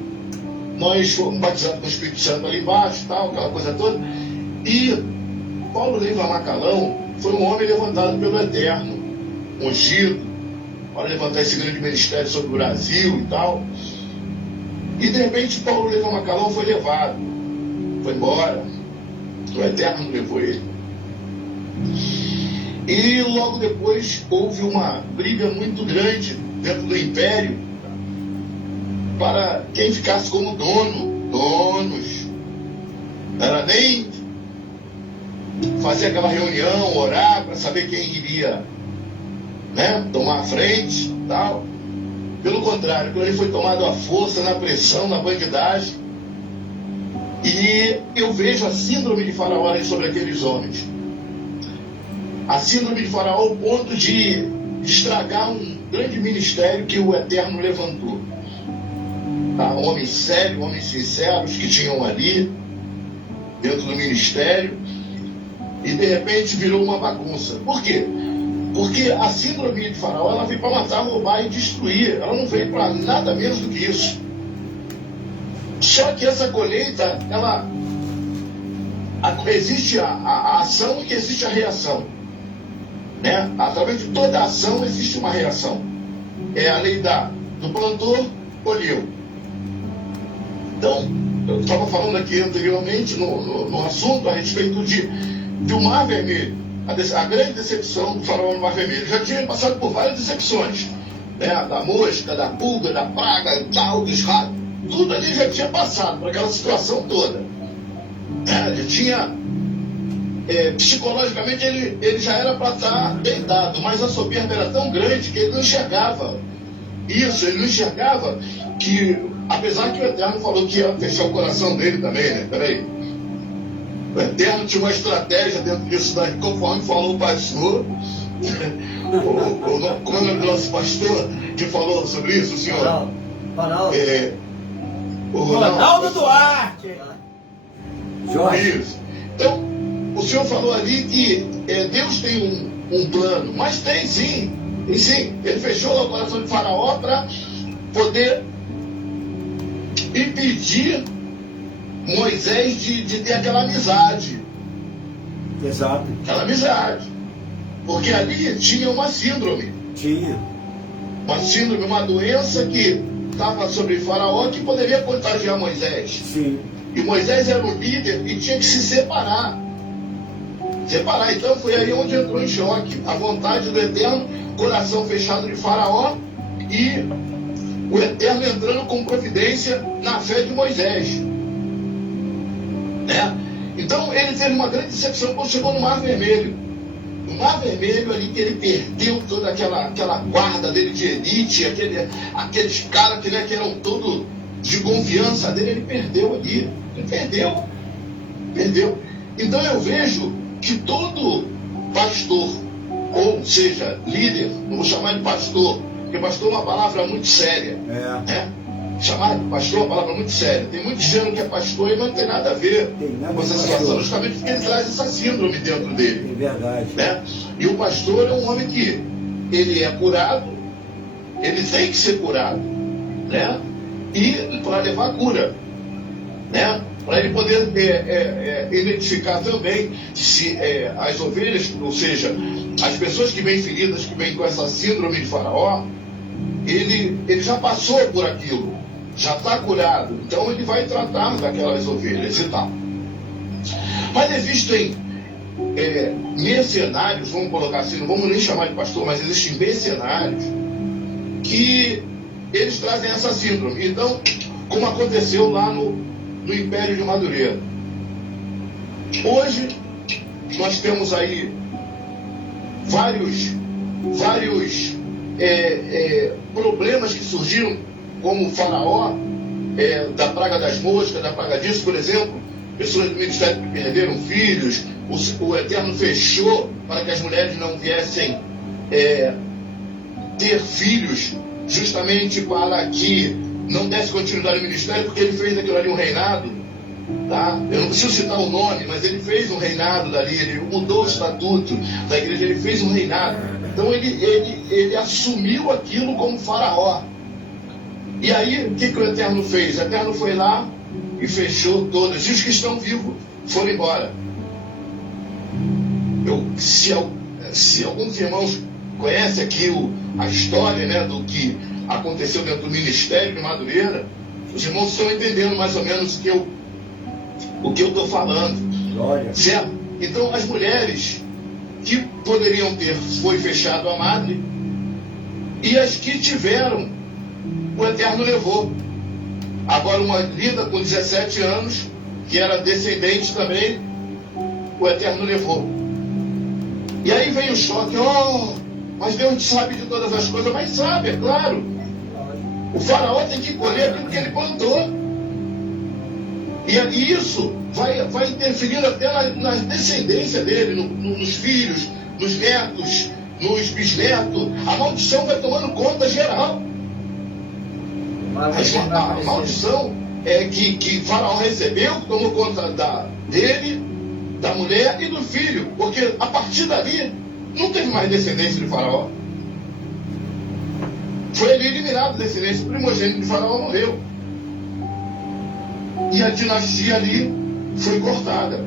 nós fomos batizados com o Espírito Santo ali embaixo, tal, aquela coisa toda. E Paulo Leiva Macalão foi um homem levantado pelo Eterno, ungido, para levantar esse grande ministério sobre o Brasil e tal. E de repente Paulo Leiva Macalão foi levado, foi embora. O Eterno levou ele. E logo depois houve uma briga muito grande dentro do império para quem ficasse como donos. Não era nem fazer aquela reunião, orar para saber quem iria, né, tomar a frente, tal. Pelo contrário, quando ele foi tomado à força, na pressão, na bandidagem. E eu vejo a síndrome de Faraó sobre aqueles homens. A síndrome de Faraó ao ponto de estragar um grande ministério que o Eterno levantou. Tá? Homens sérios, homens sinceros que tinham ali, dentro do ministério, e de repente virou uma bagunça. Por quê? Porque a síndrome de Faraó, ela veio para matar, roubar e destruir. Ela não veio para nada menos do que isso. Só que essa colheita, existe a ação e existe a reação. Né? Através de toda a ação existe uma reação. É a lei do plantor, colheu. Então, eu estava falando aqui anteriormente no assunto a respeito do Mar Vermelho. A grande decepção do Faraó no Mar Vermelho. Já tinha passado por várias decepções, né? Da mosca, da pulga, da praga, tal, dos ratos. Tudo ali já tinha passado por aquela situação toda. Já tinha, psicologicamente ele já era para estar deitado, mas a soberba era tão grande que ele não enxergava isso, ele não enxergava que, apesar que o Eterno falou que ia fechar o coração dele também, né? Peraí. O Eterno tinha uma estratégia dentro disso daí, conforme falou o pastor. Como é o nome do nosso pastor que falou sobre isso, senhor? Ronaldo Duarte. Jorge. Isso. Então, o senhor falou ali que Deus tem um plano, mas tem sim. Tem sim. Ele fechou o coração de Faraó para poder impedir Moisés de ter aquela amizade. Exato. Aquela amizade. Porque ali tinha uma síndrome. Tinha. Uma síndrome, uma doença que estava sobre Faraó que poderia contagiar Moisés. Sim. E Moisés era o líder e tinha que se separar. Então foi aí onde entrou em choque. A vontade do Eterno, coração fechado de Faraó e o Eterno entrando com providência na fé de Moisés. Né? Então ele teve uma grande decepção quando chegou no Mar Vermelho. No Mar Vermelho ali que ele perdeu toda aquela guarda dele de elite, aqueles caras que eram todos de confiança dele, ele perdeu ali. Ele perdeu. Então eu vejo que todo pastor, ou seja, líder, não vou chamar de pastor, porque pastor é uma palavra muito séria. Né? Chamar de pastor é uma palavra muito séria. Tem muitos dizendo que é pastor e não tem nada a ver com essa situação, justamente porque ele traz essa síndrome dentro dele. É verdade. Né? E o pastor é um homem que ele é curado, ele tem que ser curado, né? E para levar a cura, né? Para ele poder identificar também se as ovelhas, ou seja, as pessoas que vêm feridas, que vêm com essa síndrome de Faraó, ele já passou por aquilo, já está curado, então ele vai tratar daquelas ovelhas e tal. Mas existem mercenários, vamos colocar assim, não vamos nem chamar de pastor, mas existem mercenários que eles trazem essa síndrome. Então, como aconteceu lá no Império de Madureira. Hoje, nós temos aí vários problemas que surgiram como Faraó, da praga das moscas, da praga disso, por exemplo, pessoas do ministério que perderam filhos, o Eterno fechou para que as mulheres não viessem ter filhos, justamente para que não desse continuidade no ministério, porque ele fez aquilo ali um reinado, tá? Eu não preciso citar o nome, mas ele fez um reinado dali, ele mudou o estatuto da igreja, ele fez um reinado. Então ele assumiu aquilo como Faraó. E aí, o que o Eterno fez? O Eterno foi lá e fechou todas. E os que estão vivos foram embora. Se alguns irmãos conhecem aqui a história, né, do que aconteceu dentro do ministério de Madureira, os irmãos estão entendendo mais ou menos o que eu estou falando. Glória. Certo? Então, as mulheres que poderiam ter, foi fechado a madre, e as que tiveram, o Eterno levou. Agora, uma linda com 17 anos, que era descendente também, o Eterno levou. E aí vem o choque: mas Deus sabe de todas as coisas. Mas sabe, é claro. O Faraó tem que colher aquilo que ele plantou. E isso vai interferir até na descendência dele, nos filhos, nos netos, nos bisnetos. A maldição vai tomando conta geral. A maldição que Faraó recebeu, que tomou conta dele, da mulher e do filho. Porque a partir dali não teve mais descendência de Faraó. Foi eliminado a descendência. O primogênito de Faraó morreu. E a dinastia ali foi cortada.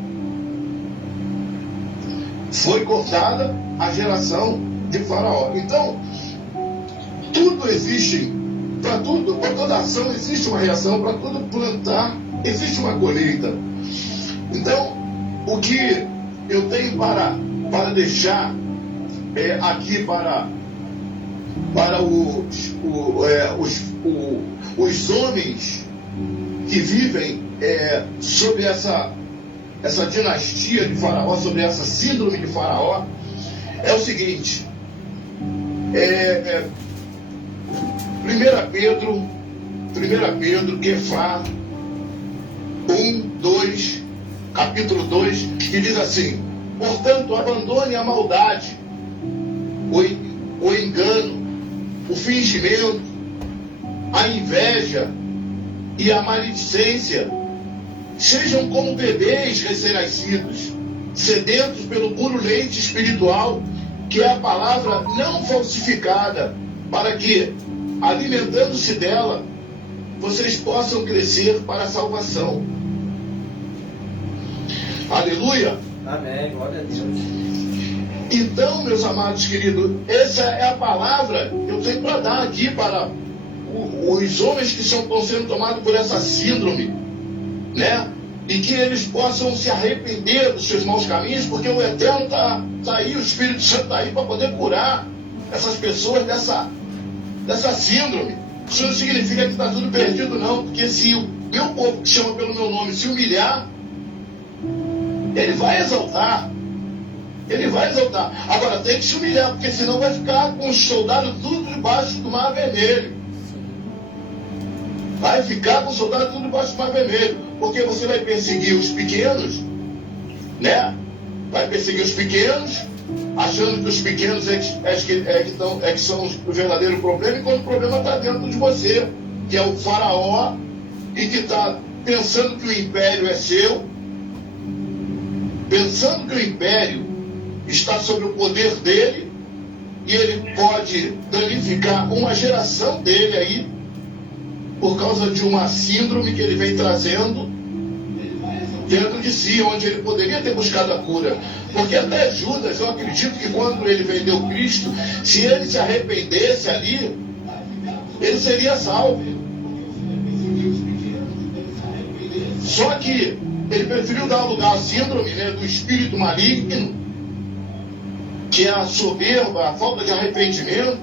Foi cortada a geração de Faraó. Então, tudo existe, para tudo, para toda ação existe uma reação, para todo plantar existe uma colheita. Então, o que eu tenho para deixar aqui para os homens que vivem sobre essa dinastia de Faraó, sobre essa síndrome de Faraó, é o seguinte: 1 Pedro, Kefá 2, capítulo 2, que diz assim: portanto, abandone a maldade, o engano, o fingimento, a inveja e a maledicência. Sejam como bebês recém-nascidos, sedentos pelo puro leite espiritual, que é a palavra não falsificada, para que, alimentando-se dela, vocês possam crescer para a salvação. Aleluia! Amém, glória a Deus. Então, meus amados queridos, essa é a palavra que eu tenho para dar aqui para os homens que estão sendo tomados por essa síndrome, né? E que eles possam se arrepender dos seus maus caminhos, porque o Eterno está aí, o Espírito Santo está aí para poder curar essas pessoas dessa síndrome. Isso não significa que está tudo perdido, não, porque se o meu povo que chama pelo meu nome se humilhar, ele vai exaltar. Ele vai exaltar. Agora tem que se humilhar, porque senão vai ficar com os soldados tudo debaixo do Mar Vermelho. Vai ficar com os soldados tudo debaixo do Mar Vermelho. Porque você vai perseguir os pequenos, né? Vai perseguir os pequenos, achando que os pequenos que são o verdadeiro problema, e quando o problema está dentro de você, que é o Faraó, e que está pensando que o império é seu, pensando que o império está sob o poder dele, e ele pode danificar uma geração dele aí, por causa de uma síndrome que ele vem trazendo dentro de si, onde ele poderia ter buscado a cura. Porque até Judas, eu acredito que quando ele vendeu Cristo, se ele se arrependesse ali, ele seria salvo. Só que ele preferiu dar lugar à síndrome, né, do espírito maligno, que é a soberba, a falta de arrependimento.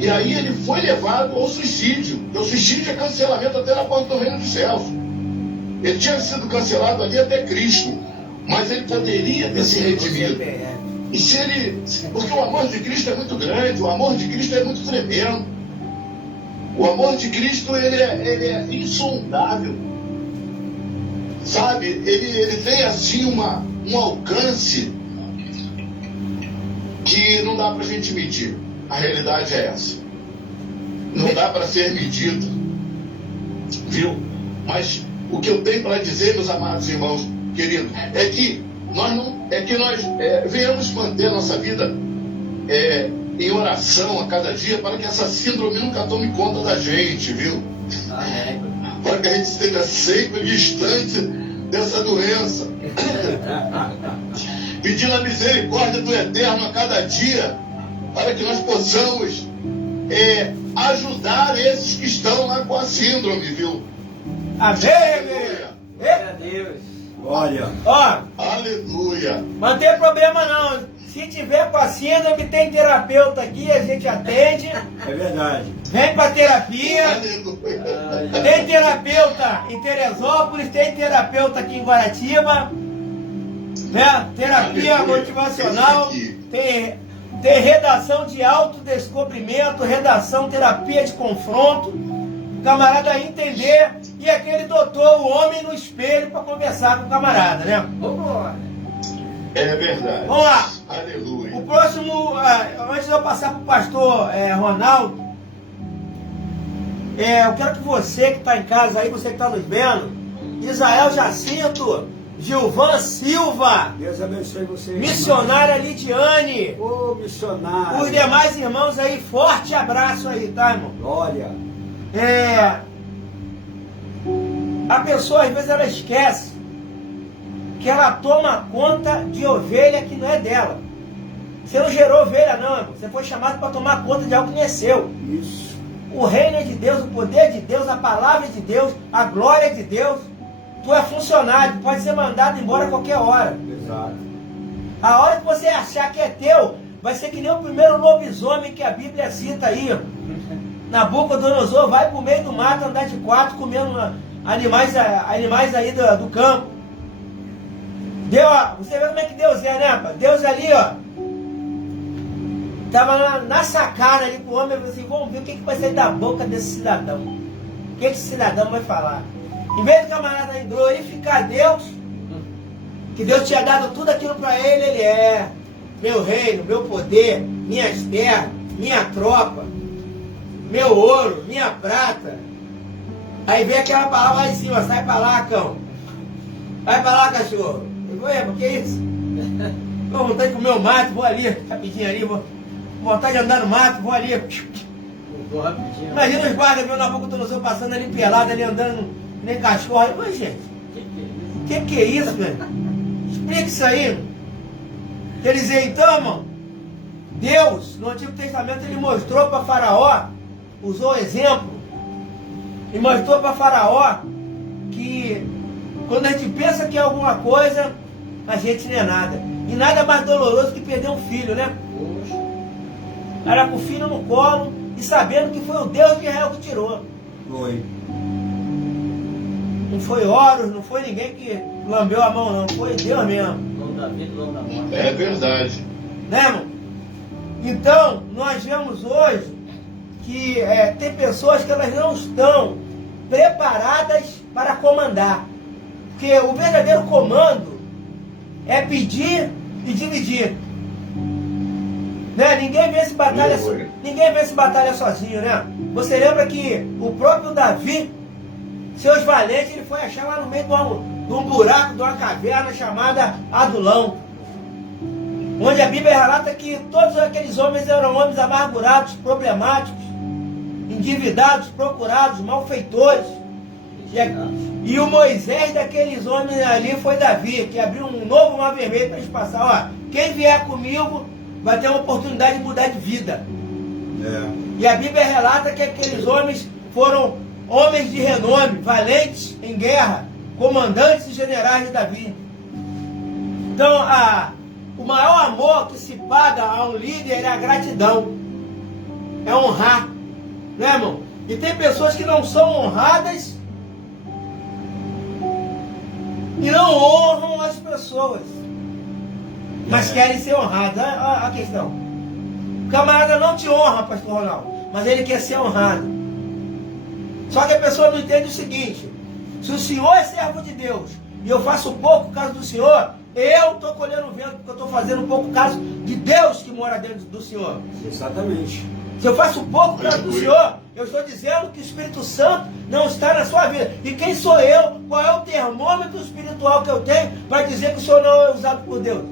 E aí ele foi levado ao suicídio. O suicídio é cancelamento até na porta do reino dos céus. Ele tinha sido cancelado ali até Cristo, mas ele poderia ter se redimido. E se ele, porque o amor de Cristo é muito grande, o amor de Cristo é muito tremendo. O amor de Cristo, ele é insondável. Sabe? Ele tem assim um alcance que não dá para a gente medir. A realidade é essa. Não dá para ser medido. Viu? Mas o que eu tenho para dizer, meus amados irmãos queridos, é que nós venhamos manter a nossa vida em oração a cada dia para que essa síndrome nunca tome conta da gente, viu? Para que a gente esteja sempre distante dessa doença. Pedindo a misericórdia do Eterno a cada dia, para que nós possamos ajudar esses que estão lá com a síndrome, viu? Amém! Glória a Deus. Olha. Ó, Aleluia! não tem problema não. Se tiver com a síndrome, tem terapeuta aqui, a gente atende. É verdade. Vem pra terapia. Aleluia! Tem terapeuta em Teresópolis, tem terapeuta aqui em Guaratiba. Né? Terapia Aleluia. motivacional. Tem redação de autodescobrimento, redação, terapia de confronto. O camarada entender. E aquele doutor, o homem no espelho, para conversar com o camarada, né? É verdade. Vamos lá. Aleluia. O próximo, antes de eu passar para o pastor Ronaldo, eu quero que você que está em casa aí, você que está nos vendo, Israel Jacinto, Gilvan Silva, Deus abençoe vocês. missionária Lidiane, Ô, missionário. os demais irmãos aí, forte abraço aí, tá, irmão? Glória. A pessoa às vezes ela esquece que ela toma conta de ovelha que não é dela. Você não gerou ovelha não, irmão. Você foi chamado para tomar conta de algo que não é seu. Isso. O reino é de Deus, o poder de Deus, a palavra é de Deus, a glória é de Deus. Tu é funcionário, pode ser mandado embora a qualquer hora. Exato. A hora que você achar que é teu, vai ser que nem o primeiro lobisomem que a Bíblia cita aí. Nabucodonosor vai pro meio do mato andar de quatro comendo animais aí do campo. Você vê como é que Deus é, né, rapaz? Deus ali, ó, tava na sacada ali com o homem, falou assim, vamos ver o que vai sair da boca desse cidadão. O que esse cidadão vai falar? Em vez do camarada aí glorificar Deus, que Deus tinha dado tudo aquilo para ele, ele é meu reino, meu poder, minhas terras, minha tropa, meu ouro, minha prata. Aí vem aquela palavra lá em cima, sai pra lá, cão. Vai pra lá, cachorro. Eu vou, mas que isso? Tô com vontade de comer o mato, vou ali, rapidinho ali, vou. Vontade de andar no mato, vou ali. Vou rapidinho. Imagina os guardas vendo na boca do nosso passando ali pelado, ali andando, nem cachorro. Aí, mas, gente, que é isso, velho? Explica isso aí. Quer dizer, então, irmão, Deus, no Antigo Testamento, ele mostrou para Faraó, usou exemplo, e mostrou para Faraó que quando a gente pensa que é alguma coisa, a gente não é nada. E nada mais doloroso que perder um filho, né? Era com o filho no colo e sabendo que foi o Deus de Israel que tirou. Foi. Não foi Horus, não foi ninguém que lambeu a mão, não. Foi Deus mesmo. Nome da vida, nome da morte. É verdade. Né, irmão? Então, nós vemos hoje que tem pessoas que elas não estão preparadas para comandar. Porque o verdadeiro comando é pedir e dividir. Né? Ninguém vence batalha sozinho, né? Você lembra que o próprio Davi, seus valentes, ele foi achar lá no meio de um buraco, de uma caverna chamada Adulão. Onde a Bíblia relata que todos aqueles homens eram homens amargurados, problemáticos, endividados, procurados, malfeitores. E o Moisés daqueles homens ali foi Davi, que abriu um novo mar vermelho para eles passar. Ó, quem vier comigo vai ter uma oportunidade de mudar de vida. E a Bíblia relata que aqueles homens foram homens de renome, valentes em guerra, comandantes e generais de Davi. Então, o maior amor que se paga a um líder é a gratidão. É honrar. Né, irmão? E tem pessoas que não são honradas e não honram as pessoas, mas querem ser honradas. Olha a questão. O camarada não te honra, pastor Ronaldo, mas ele quer ser honrado. Só que a pessoa não entende o seguinte: se o senhor é servo de Deus e eu faço pouco por causa do senhor, eu estou colhendo o vento porque eu estou fazendo pouco por causa de Deus que mora dentro do senhor. Exatamente. Se eu faço pouco por causa do senhor, eu estou dizendo que o Espírito Santo não está na sua vida. E quem sou eu? Qual é o termômetro espiritual que eu tenho para dizer que o senhor não é usado por Deus?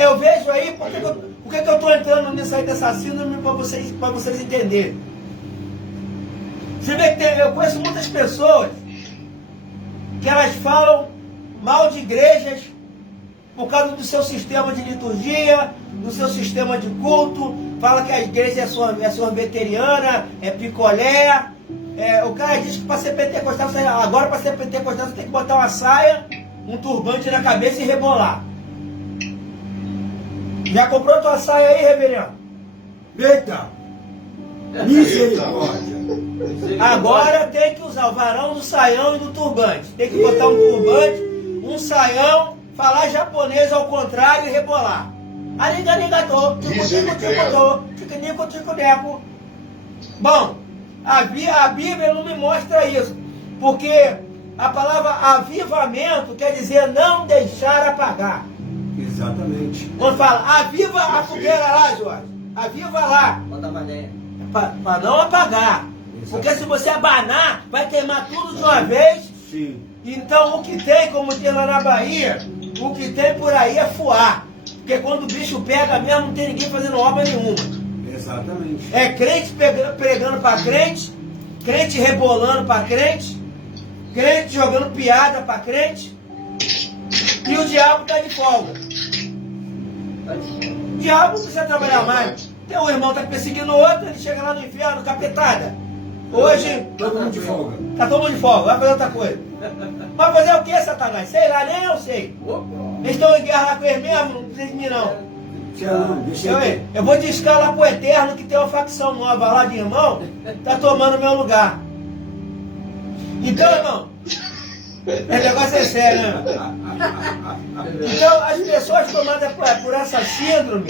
Eu vejo aí, por que eu estou entrando nisso aí dessa síndrome para vocês entenderem. Você vê que eu conheço muitas pessoas que elas falam mal de igrejas por causa do seu sistema de liturgia, do seu sistema de culto, fala que a igreja é sorveteriana, é picolé. O cara diz que para ser pentecostal, agora para ser pentecostal você tem que botar uma saia, um turbante na cabeça e rebolar. Já comprou tua saia aí, reverendo? Eita! Misericórdia! Agora tem que usar o varão do saião e do turbante. Tem que botar um turbante, um saião, falar japonês ao contrário e rebolar. Arigato, tico-tico-tico-tico. Bom, a Bíblia não me mostra isso, porque a palavra avivamento quer dizer não deixar apagar. Exatamente. Quando fala, aviva a fogueira lá, Jorge, aviva lá, para não apagar. Porque se você abanar, vai queimar tudo de uma vez. Sim. Então o que tem, como tem lá na Bahia, o que tem por aí é fuar. Porque quando o bicho pega mesmo, não tem ninguém fazendo obra nenhuma. Exatamente. É crente pregando para crente, crente rebolando para crente, crente jogando piada para crente, e o diabo está de folga. O diabo não precisa trabalhar mais. Teu irmão está perseguindo o outro, ele chega lá no inferno, capetada. Hoje, Todo mundo de folga. tá todo mundo de folga, vai fazer outra coisa. Vai fazer o que, Satanás? Sei lá, nem eu sei. Eles estão em guerra lá com eles mesmo, não precisa de mim não. Eu vou discar lá pro Eterno que tem uma facção nova lá de irmão, tá tomando meu lugar. Então, irmão, o negócio é sério, né? Então, as pessoas tomadas por essa síndrome,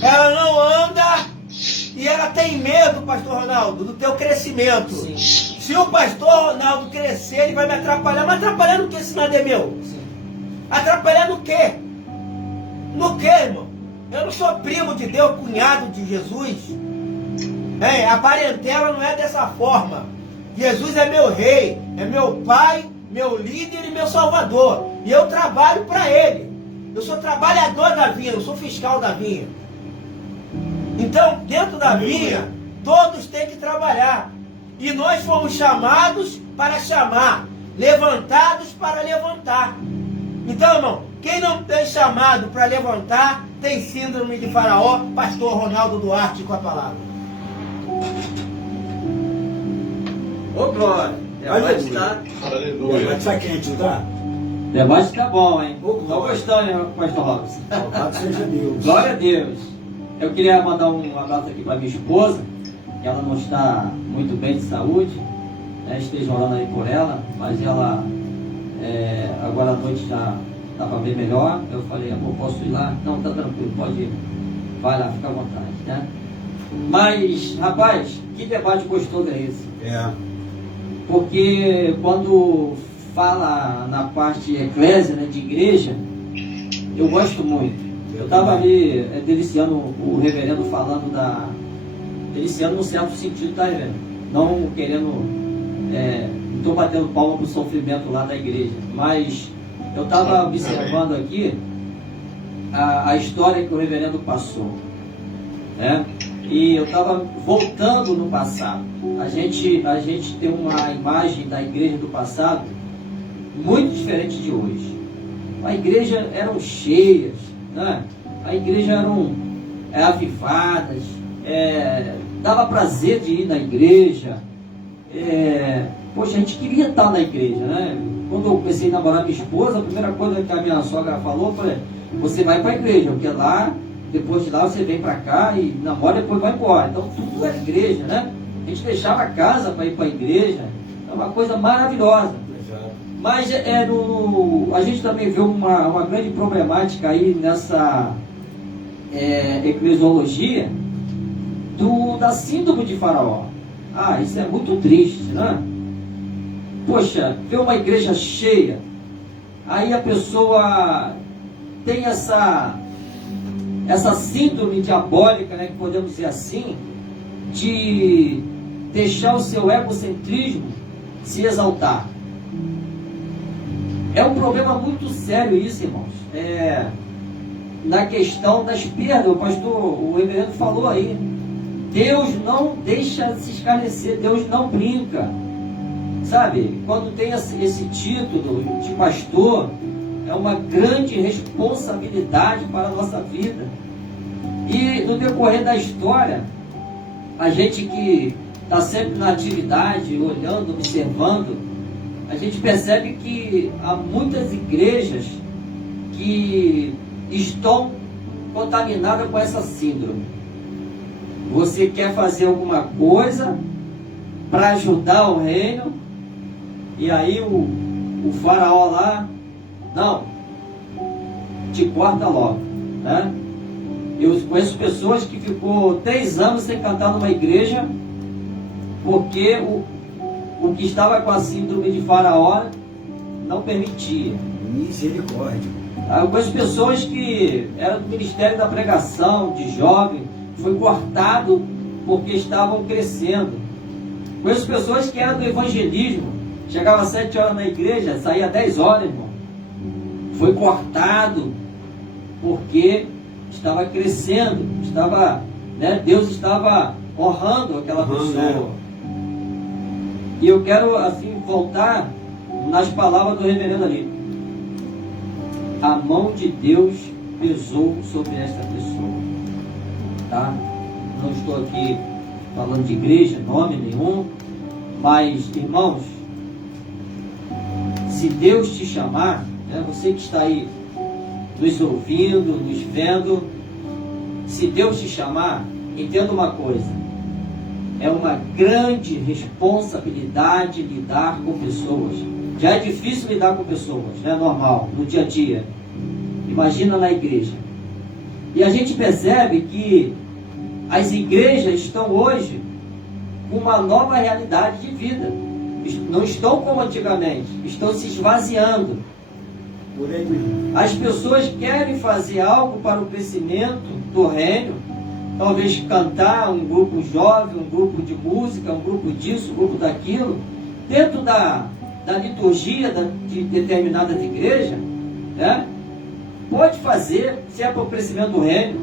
ela não anda e ela tem medo, pastor Ronaldo, do teu crescimento. Sim. Se o pastor Ronaldo crescer, ele vai me atrapalhar. Mas atrapalhar no que esse nada é meu? Sim. Atrapalhar no quê? No quê, irmão? Eu não sou primo de Deus, cunhado de Jesus. A parentela não é dessa forma. Jesus é meu rei, é meu pai, meu líder e meu salvador. E eu trabalho para ele. Eu sou trabalhador da vinha, eu sou fiscal da vinha. Então, dentro da vinha, todos têm que trabalhar. E nós fomos chamados para chamar, levantados para levantar. Então, irmão, quem não tem chamado para levantar, tem síndrome de Faraó. Pastor Ronaldo Duarte com a palavra. Ô, glória! Debate tá... Aleluia. Mas tá quente, não tá? Debate tá bom, hein? Ô, Tô glória. gostando, hein, pastor Robson? Louvado seja Deus. Glória a Deus. Eu queria mandar um abraço aqui para minha esposa, que ela não está muito bem de saúde, né? Esteja orando aí por ela, mas ela agora à noite já dá para ver melhor. Eu falei, amor, posso ir lá? Não, tá tranquilo, pode ir. Vai lá, fica à vontade, né? Mas, rapaz, que debate gostoso é esse? Porque quando fala na parte eclésia, né, de igreja, eu gosto muito. Eu estava ali deliciando o reverendo falando deliciando no certo sentido, tá, reverendo? Não querendo, não estou batendo palma pro sofrimento lá da igreja, mas eu estava observando aqui a história que o reverendo passou, né? E eu estava voltando no passado. A gente tem uma imagem da igreja do passado muito diferente de hoje. A igreja eram cheias, né? A igreja eram avivadas, dava prazer de ir na igreja. Poxa, a gente queria estar na igreja, né? Quando eu comecei a namorar minha esposa, a primeira coisa que a minha sogra falou foi: você vai para a igreja, porque lá, depois de lá você vem para cá e namora e depois vai embora. Então tudo era igreja, né? A gente deixava a casa para ir para a igreja, é uma coisa maravilhosa. Mas a gente também vê uma grande problemática aí nessa eclesiologia da síndrome de Faraó. Ah, isso é muito triste, né? Poxa, ver uma igreja cheia, aí a pessoa tem essa síndrome diabólica, né, que podemos dizer assim, de deixar o seu egocentrismo se exaltar. É um problema muito sério isso, irmãos. Na questão das perdas, o reverendo falou aí, Deus não deixa se escarnecer, Deus não brinca. Sabe, quando tem esse título de pastor, é uma grande responsabilidade para a nossa vida. E no decorrer da história, a gente que está sempre na atividade, olhando, observando, a gente percebe que há muitas igrejas que estão contaminadas com essa síndrome. Você quer fazer alguma coisa para ajudar o reino, e aí o faraó lá, não, te corta logo, né? Eu conheço pessoas que ficou 3 anos sem cantar numa igreja, porque o que estava com a síndrome de faraó não permitia. Misericórdia. Eu conheço pessoas que eram do Ministério da Pregação, de jovem, foi cortado porque estavam crescendo. Conheço pessoas que eram do evangelismo, chegava às 7 horas na igreja, saía às 10 horas, irmão. Foi cortado porque estava crescendo, estava, né, Deus estava honrando aquela pessoa. E eu quero assim voltar nas palavras do reverendo ali. A mão de Deus pesou sobre esta pessoa, tá? Não estou aqui falando de igreja, nome nenhum, mas irmãos, se Deus te chamar, né, você que está aí nos ouvindo, nos vendo, se Deus te chamar, entenda uma coisa, é uma grande responsabilidade lidar com pessoas. Já é difícil lidar com pessoas, né, normal, no dia a dia. Imagina na igreja. E a gente percebe que as igrejas estão hoje com uma nova realidade de vida. Não estão como antigamente, estão se esvaziando. Por aí mesmo. As pessoas querem fazer algo para o crescimento do reino, talvez cantar, um grupo jovem, um grupo de música, um grupo disso, um grupo daquilo, dentro da liturgia de determinadas igrejas, né? Pode fazer, se é para o crescimento do reino.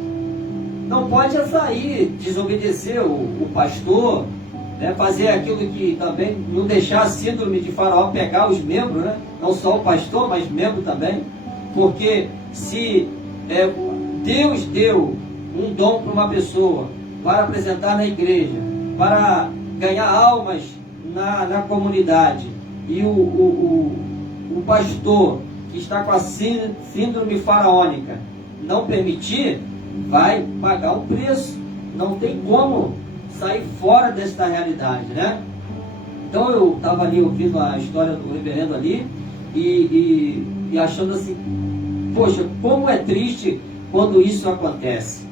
Não pode sair, desobedecer o pastor, né? Fazer aquilo que também não deixar a síndrome de faraó pegar os membros, né? Não só o pastor, mas membro também. Porque se Deus deu um dom para uma pessoa, para apresentar na igreja, para ganhar almas na comunidade, e o pastor que está com a síndrome faraônica não permitir, vai pagar um preço. Não tem como sair fora desta realidade, né? Então eu estava ali ouvindo a história do reverendo ali e achando assim, poxa, como é triste quando isso acontece.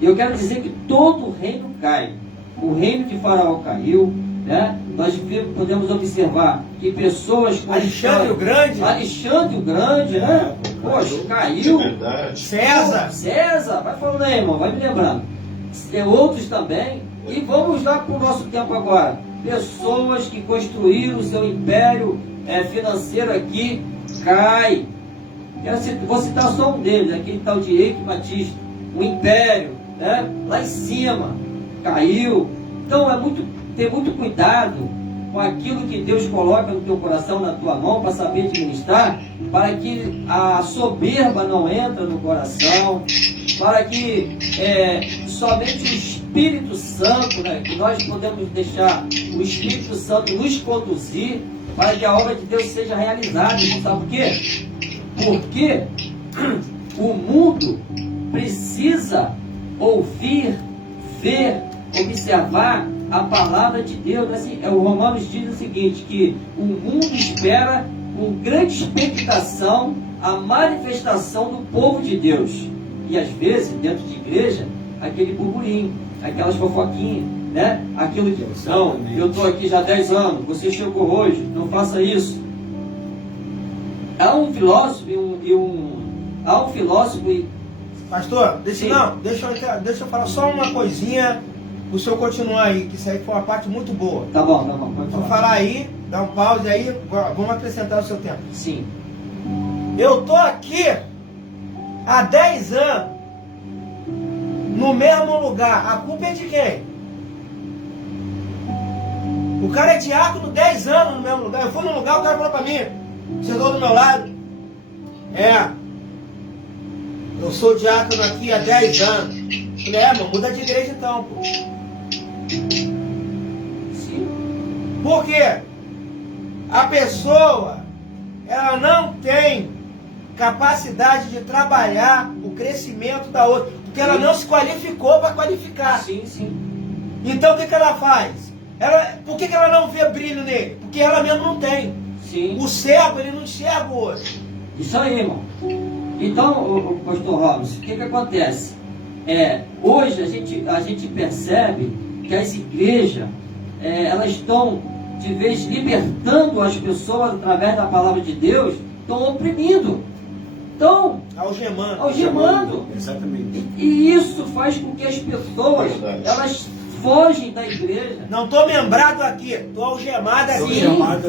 Eu quero dizer que todo o reino cai. O reino de Faraó caiu, né? Nós podemos observar que pessoas como Alexandre o Grande, né? Poxa, caiu. É verdade. César, Vai falando aí, irmão, vai me lembrando. Tem outros também. E vamos lá para o nosso tempo agora. Pessoas que construíram o seu império financeiro aqui, cai. Vou citar só um deles, aquele tal de Eike Batista. O império, né? Lá em cima, caiu. Então ter muito cuidado com aquilo que Deus coloca no teu coração, na tua mão, para saber administrar, para que a soberba não entre no coração, para que somente o Espírito Santo, né, que nós podemos deixar o Espírito Santo nos conduzir, para que a obra de Deus seja realizada. Não sabe por quê? Porque o mundo precisa ouvir, ver, observar a palavra de Deus. Assim, o Romanos diz o seguinte, que o mundo espera com grande expectação a manifestação do povo de Deus. E às vezes, dentro de igreja, aquele burburinho, aquelas fofoquinhas, né? Aquilo que, não, eu estou aqui já há 10 anos, você chegou hoje, não faça isso. Há um filósofo Pastor, Sim. deixa eu falar só uma coisinha, o senhor continuar aí, que isso aí foi uma parte muito boa. Tá bom, pode Vou falar. falar aí, dá um pause aí, vamos acrescentar o seu tempo. Sim, Eu tô aqui há 10 anos, no mesmo lugar, a culpa é de quem? O cara é diácono 10 anos no mesmo lugar, eu fui num lugar, o cara falou pra mim, sentou do meu lado, eu sou diácono aqui há 10 anos. Eu falei, mano, muda de igreja então, pô. sim, Por quê? A pessoa, ela não tem capacidade de trabalhar o crescimento da outra, porque ela não se qualificou para qualificar. sim. Então o que ela faz? Por que ela não vê brilho nele? Porque ela mesmo não tem. Sim. O cego, ele não enxerga o outro. Isso aí, irmão. Então, o pastor Robson, o que acontece? Hoje a gente percebe que as igrejas, elas estão, de vez libertando as pessoas através da palavra de Deus, estão oprimindo. Estão algemando. Exatamente. E isso faz com que as pessoas, Verdade. elas fogem da igreja. Não estou membrado aqui, estou algemado O aqui. chamado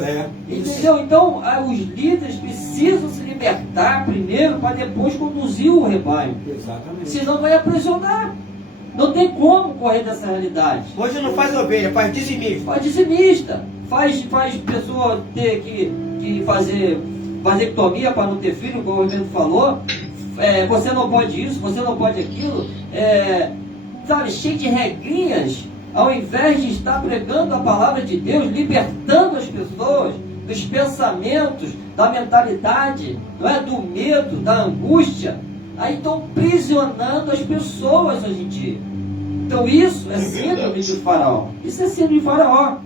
Entendeu? Então, os líderes precisam se libertar primeiro para depois conduzir o rebanho. Exatamente. Senão vai aprisionar. Não tem como correr dessa realidade. Hoje não faz ovelha, faz dizimismo. Faz dizimista. Faz pessoa ter que fazer vasectomia para não ter filho, como o Reverendo falou. Você não pode isso, você não pode aquilo. Sabe, cheio de regrinhas. Ao invés de estar pregando a palavra de Deus, libertando as pessoas dos pensamentos, da mentalidade, não é? Do medo, da angústia, aí estão prisionando as pessoas hoje em dia. Então isso é síndrome de Faraó. Isso é síndrome de Faraó.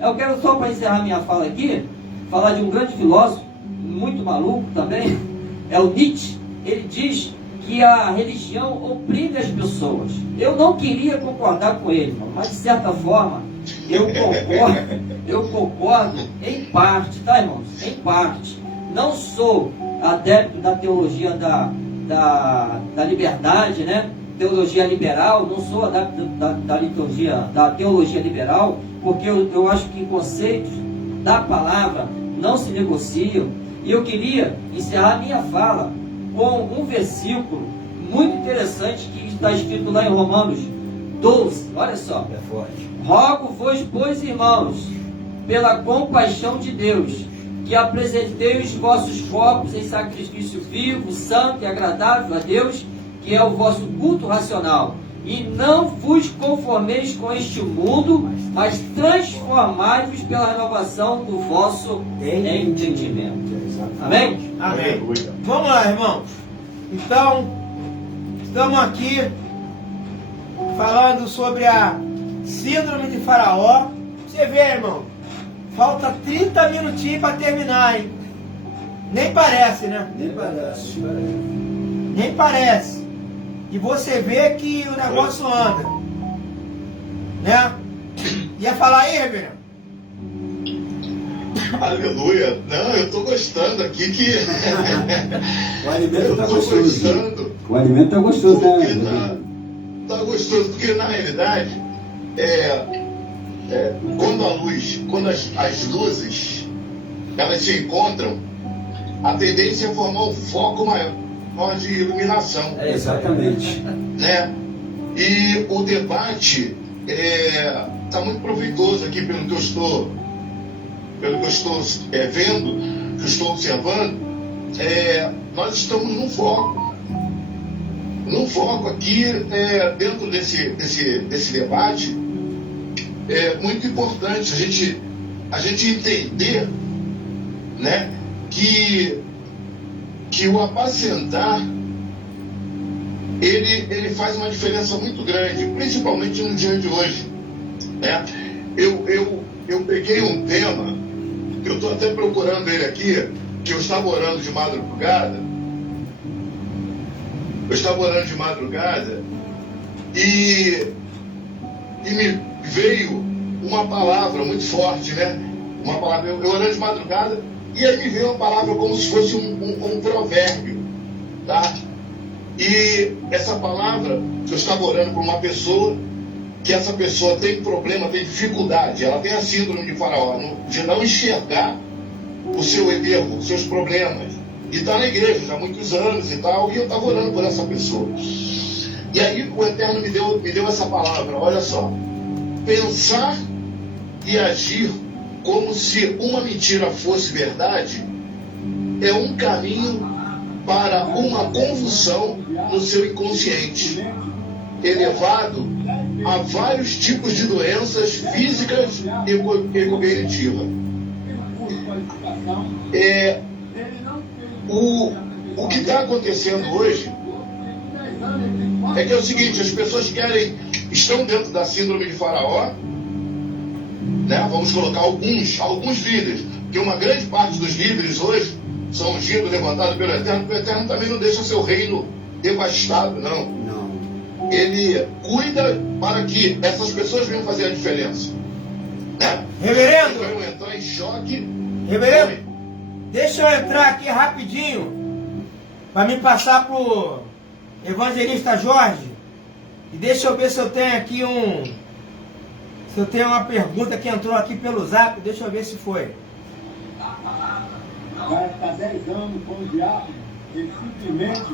Eu quero só, para encerrar minha fala aqui, falar de um grande filósofo, muito maluco também, é o Nietzsche. Ele diz que a religião oprime as pessoas. Eu não queria concordar com ele, mas de certa forma eu concordo em parte, tá, irmãos? Em parte. Não sou adepto da teologia da liberdade, né? Teologia liberal, não sou adepto da teologia liberal, porque eu acho que conceitos da palavra não se negociam. E eu queria encerrar minha fala com um versículo muito interessante que está escrito lá em Romanos 12. Olha só. É forte. Rogo-vos, pois, irmãos, pela compaixão de Deus, que apresenteis os vossos corpos em sacrifício vivo, santo e agradável a Deus, que é o vosso culto racional. E não vos conformeis com este mundo, mas transformai-vos pela renovação do vosso entendimento. Amém? Amém. Aleluia. Vamos lá, irmãos. Então, estamos aqui falando sobre a síndrome de Faraó. Você vê, irmão, falta 30 minutinhos para terminar, hein? Nem parece, né? Nem parece. Nem parece. E você vê que o negócio anda. Né? Ia falar aí, Reverendo? Aleluia. Não, eu estou gostando aqui que. O alimento Eu está estou gostoso. gostando. O alimento está gostoso, Porque né? tá gostoso, porque na realidade, quando as luzes elas se encontram, a tendência é formar um foco maior de iluminação, Exatamente. né? E o debate está muito proveitoso aqui pelo que eu estou vendo, que eu estou observando. Nós estamos num foco aqui dentro desse debate. É muito importante a gente entender, né, que o apacentar ele faz uma diferença muito grande, principalmente no dia de hoje, né? Eu peguei um tema, eu estou até procurando ele aqui, que eu estava orando de madrugada. E me veio uma palavra muito forte, né? Uma palavra, eu orando de madrugada, e aí me veio uma palavra como se fosse um provérbio, tá? E essa palavra, eu estava orando por uma pessoa, que essa pessoa tem problema, tem dificuldade, ela tem a síndrome de Faraó, de não enxergar o seu erro, os seus problemas. E está na igreja já há muitos anos e tal, e eu estava orando por essa pessoa. E aí o Eterno me deu essa palavra, olha só. Pensar e agir como se uma mentira fosse verdade é um caminho para uma confusão no seu inconsciente, elevado a vários tipos de doenças físicas e cognitivas. O que está acontecendo hoje é que é o seguinte, as pessoas estão dentro da síndrome de Faraó, né? Vamos colocar alguns líderes, porque uma grande parte dos líderes hoje são ungidos, levantados pelo Eterno, porque o Eterno também não deixa seu reino devastado, não. Ele cuida para que essas pessoas venham fazer a diferença, né? Reverendo! Eles vão entrar em choque. Reverendo, deixa eu entrar aqui rapidinho para me passar pro evangelista Jorge. E deixa eu ver se eu tenho aqui se eu tenho uma pergunta que entrou aqui pelo zap. Deixa eu ver se foi. Vai ficar 10 anos com o diabo, ele simplesmente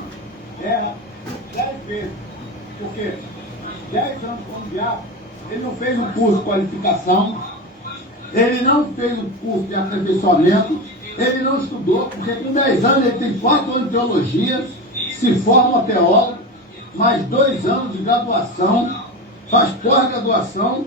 erra 10 vezes. Por quê? 10 anos com o diabo, ele não fez um curso de qualificação, ele não fez um curso de aperfeiçoamento, ele não estudou, porque com 10 anos ele tem 4 anos de teologia, se forma teólogo, mais 2 anos de graduação, faz pós-graduação,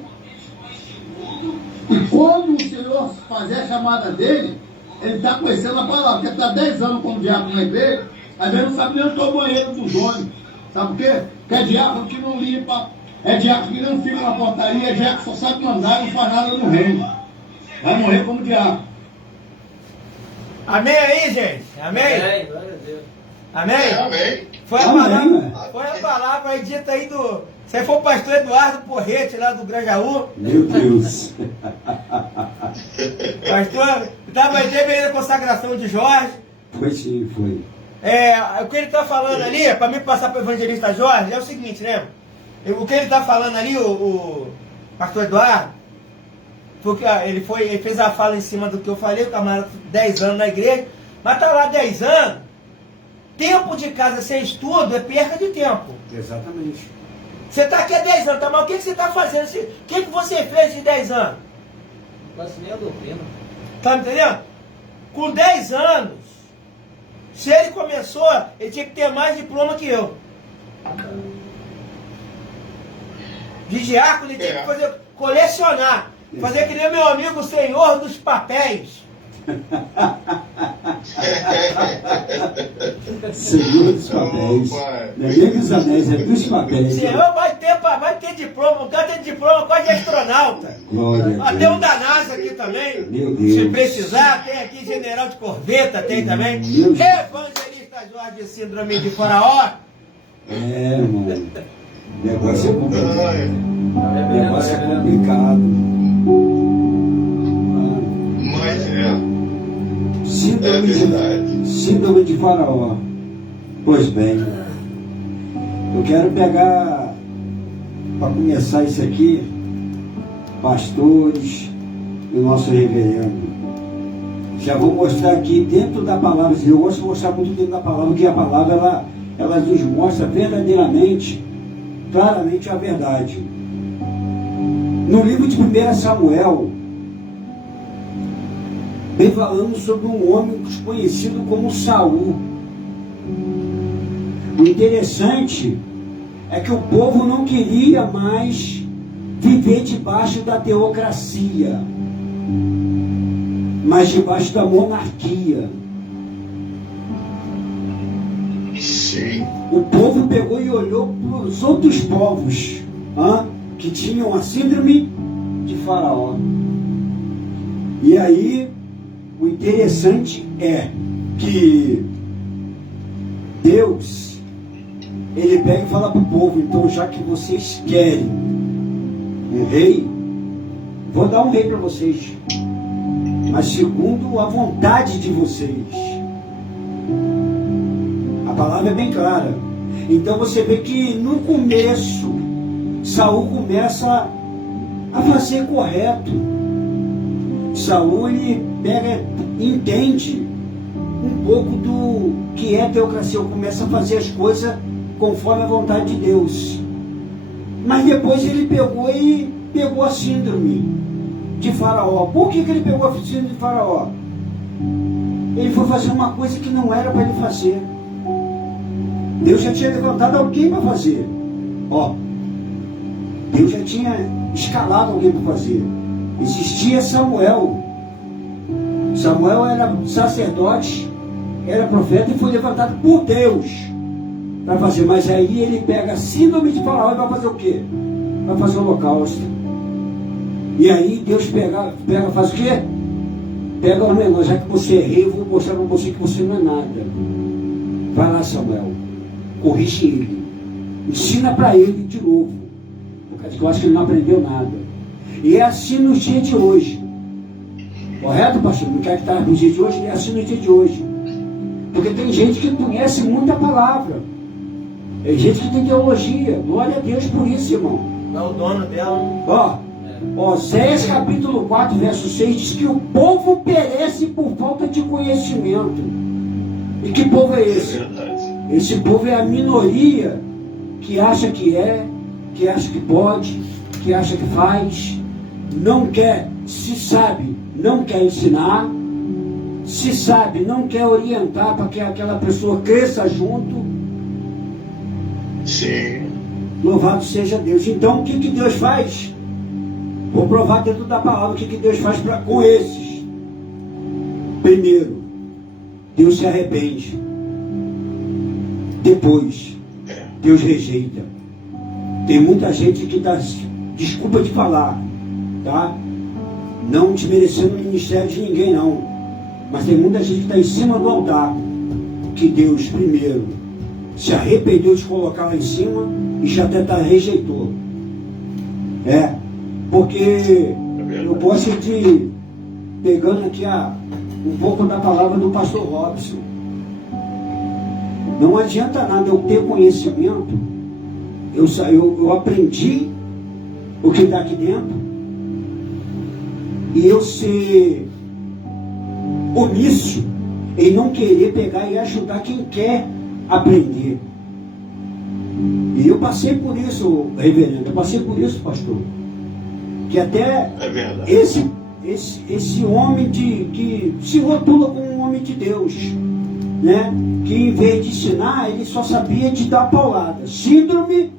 e quando o Senhor fazer a chamada dele, ele está conhecendo a palavra, porque está 10 anos com o diabo na igreja, às vezes não sabe nem onde é o banheiro dos homens. Sabe por quê? Porque é diácono que não limpa, é diácono que não fica na portaria, é diácono que só sabe mandar e não faz nada no reino. Vai morrer como diácono. Amém aí, gente? Amém? Amém, glória a Deus. Amém? Amém. Foi a palavra aí dita aí do... Você foi o pastor Eduardo Porrete, lá do Grajaú. Meu Deus. Pastor, teve aí a consagração de Jorge. Foi sim, foi. O que ele está falando ali, para mim passar para o evangelista Jorge, é o seguinte, né? O que ele está falando ali, o pastor Eduardo, porque ele fez a fala em cima do que eu falei, o camarada 10 anos na igreja, mas está lá 10 anos, tempo de casa sem estudo é perca de tempo. Exatamente. Você está aqui há 10 anos, tá, mas o que você está fazendo? O que você fez em 10 anos? Quase meia doutrina. Tá me entendendo? Com 10 anos, se ele começou, ele tinha que ter mais diploma que eu. De diácono, ele tinha que fazer, colecionar. Fazer que nem meu amigo Senhor dos Papéis. Senhor dos Papéis. Não é nem dos anéis, é dos papéis. Senhor vai ter diploma, o cara tem diploma quase de astronauta. Glória a Tem um Deus. da NASA aqui também. Meu Deus. Se precisar, tem aqui general de corveta, tem também. Deus. Evangelista Jorge, síndrome de Faraó. Irmão. O negócio é complicado. O negócio é Amém. complicado. Mas é Síndrome de Faraó. Pois bem, eu quero pegar, para começar isso aqui, pastores e o nosso reverendo. Já vou mostrar aqui dentro da palavra, eu gosto de mostrar muito dentro da palavra, porque a palavra ela nos mostra verdadeiramente, claramente a verdade. No livro de 1 Samuel, vem falando sobre um homem conhecido como Saul. O interessante é que o povo não queria mais viver debaixo da teocracia, mas debaixo da monarquia. sim. O povo pegou e olhou para os outros povos que tinham a síndrome de Faraó. E aí, o interessante é que Deus, ele pega e fala para o povo: então, já que vocês querem um rei, vou dar um rei para vocês, mas segundo a vontade de vocês. A palavra é bem clara. Então você vê que no começo Saul começa a fazer correto. Saul, ele entende um pouco do que é teocracia, começa a fazer as coisas conforme a vontade de Deus. Mas depois ele pegou a síndrome de Faraó. Por que ele pegou a síndrome de Faraó? Ele foi fazer uma coisa que não era para ele fazer. Deus já tinha levantado alguém para fazer. Deus já tinha escalado alguém para fazer. Existia Samuel. Samuel era sacerdote, era profeta e foi levantado por Deus para fazer. Mas aí ele pega a síndrome de Faraó e vai fazer o quê? Vai fazer o holocausto. E aí Deus faz o quê? Pega o menor, já que você é rei, eu vou mostrar para você que você não é nada. Vai lá, Samuel, corrige ele, ensina para ele de novo, porque eu acho que ele não aprendeu nada. E é assim nos dias de hoje. Correto, pastor? Não quer que está nos dias de hoje? É assim no dia de hoje. Porque tem gente que conhece muita palavra. Tem gente que tem teologia. Glória a Deus por isso, irmão. É o dono dela. Oséias capítulo 4, verso 6 diz que o povo perece por falta de conhecimento. E que povo é esse? Esse povo é a minoria que acha que acha que pode, que acha que faz, não quer, se sabe, não quer ensinar, se sabe, não quer orientar para que aquela pessoa cresça junto. Sim. Louvado seja Deus. Então o que Deus faz? Vou provar dentro da palavra o que Deus faz com esses. Primeiro, Deus se arrepende. Depois, Deus rejeita. Tem muita gente que dá desculpa de falar, tá? Não desmerecendo o ministério de ninguém, não. Mas tem muita gente que está em cima do altar, que Deus primeiro se arrependeu de colocar lá em cima e já até rejeitou. Porque eu gosto de, pegando aqui um pouco da palavra do pastor Robson, não adianta nada eu ter conhecimento, eu aprendi o que está aqui dentro, e eu ser omisso em não querer pegar e ajudar quem quer aprender. E eu passei por isso, reverendo, eu passei por isso, pastor. Que até esse homem que se rotula como um homem de Deus, né? Que em vez de ensinar, ele só sabia de dar paulada. Síndrome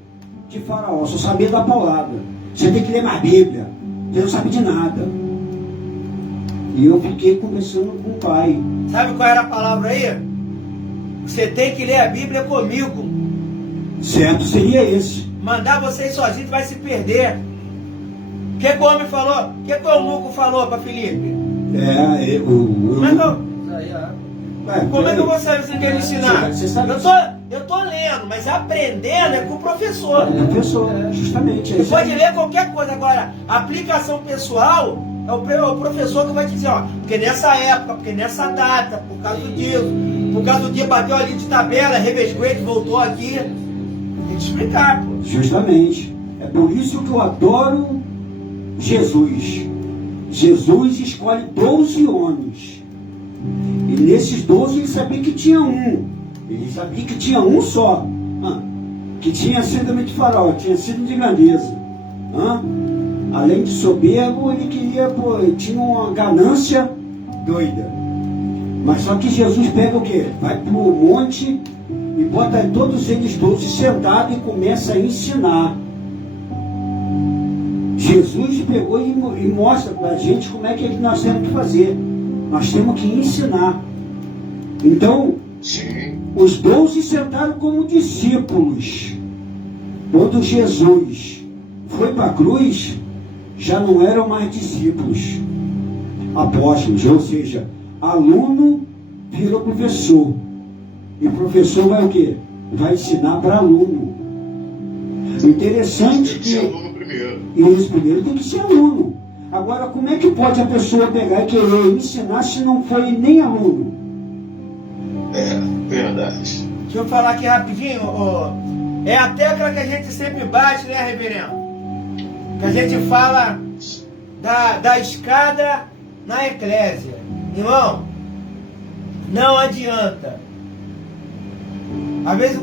de Faraó, só sabia dar paulada. Você tem que ler mais Bíblia, você não sabe de nada. E eu fiquei conversando com o pai. Sabe qual era a palavra aí? Você tem que ler a Bíblia comigo. Certo, seria esse. Mandar vocês sozinhos vai se perder. O que o homem falou? O que o eunuco falou para Filipe? Como é que eu vou saber se você quer me ensinar? Você sabe, eu tô lendo, mas aprendendo é com o professor. Professor, justamente. Você pode ler qualquer coisa. Agora, a aplicação pessoal é o professor que vai dizer, porque nessa época, porque nessa data, por causa disso, por causa do dia bateu ali de tabela, revesgou, voltou aqui. Tem que explicar, pô. Justamente. É por isso que eu adoro Jesus. Jesus escolhe 12 homens. E nesses 12 ele sabia que tinha um. Ele sabia que tinha um só. Que tinha síndrome de Faraó, tinha síndrome de grandeza. Além de soberbo, ele queria, tinha uma ganância doida. Mas só que Jesus pega o quê? Vai para o monte e bota todos eles 12 sentados e começa a ensinar. Jesus pegou e mostra para a gente como é que nós temos que fazer. Nós temos que ensinar. Então, os 12 sentaram como discípulos. Quando Jesus foi para a cruz, já não eram mais discípulos, apóstolos, ou seja, aluno virou professor. E o professor vai o quê? Vai ensinar para aluno. Interessante que... aluno primeiro. E esse primeiro tem que ser aluno. Agora, como é que pode a pessoa pegar e querer ensinar se não foi nem aluno? É, verdade. Deixa eu falar aqui rapidinho. É a tecla que a gente sempre bate, né, reverendo? Que a gente fala da escada na eclésia. Irmão, não adianta. Às vezes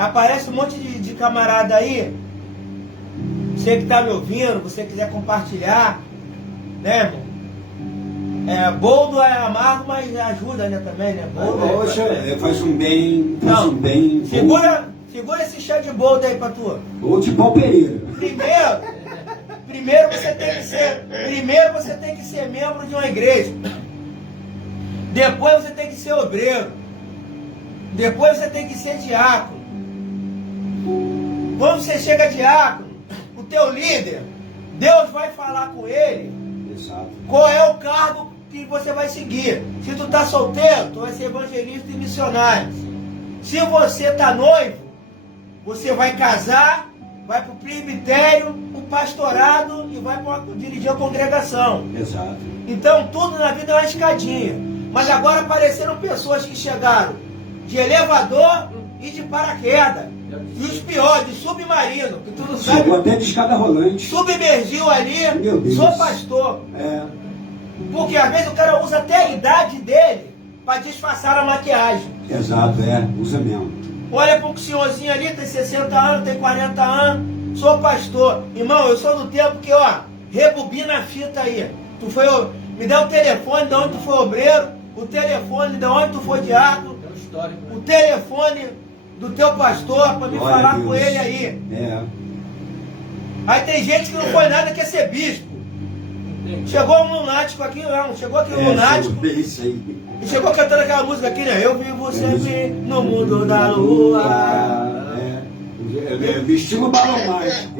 aparece um monte de camarada aí. Você que está me ouvindo, você quiser compartilhar, né, irmão? Boldo é amargo, mas ajuda, né, também, né? Boldo Poxa, faz um bem, faz um bem. Segura esse chá de boldo aí pra tu. Ou de pau Pereira. Primeiro você tem que ser membro de uma igreja. Depois você tem que ser obreiro. Depois você tem que ser diácono. Quando você chega diácono, o teu líder, Deus vai falar com ele. Exato. Qual é o cargo que você vai seguir? Se tu tá solteiro, tu vai ser evangelista e missionário. Se você tá noivo, você vai casar, vai pro presbitério, o pastorado e vai dirigir a congregação. Exato. Então tudo na vida é uma escadinha. Mas agora apareceram pessoas que chegaram de elevador e de paraquedas. E os piores, de submarino, que tu não sabe. Chegou até de escada rolante. Submergiu ali, Meu Deus. sou pastor. É. Porque às vezes o cara usa até a idade dele para disfarçar a maquiagem. Exato, usa mesmo. Olha para um senhorzinho ali, tem 60 anos, tem 40 anos, sou pastor. Irmão, eu sou do tempo que, rebobina a fita aí. Me dá o telefone de onde tu foi obreiro, o telefone de onde tu foi diácono, o telefone do teu pastor para me Glória falar a Deus. com ele aí. É. Aí tem gente que não foi nada, quer ser bispo. Chegou um lunático aqui, não. Chegou aqui um lunático. É isso aí. E chegou cantando aquela música aqui, né? Eu vivo sempre no mundo da lua. Estilo balão mágico.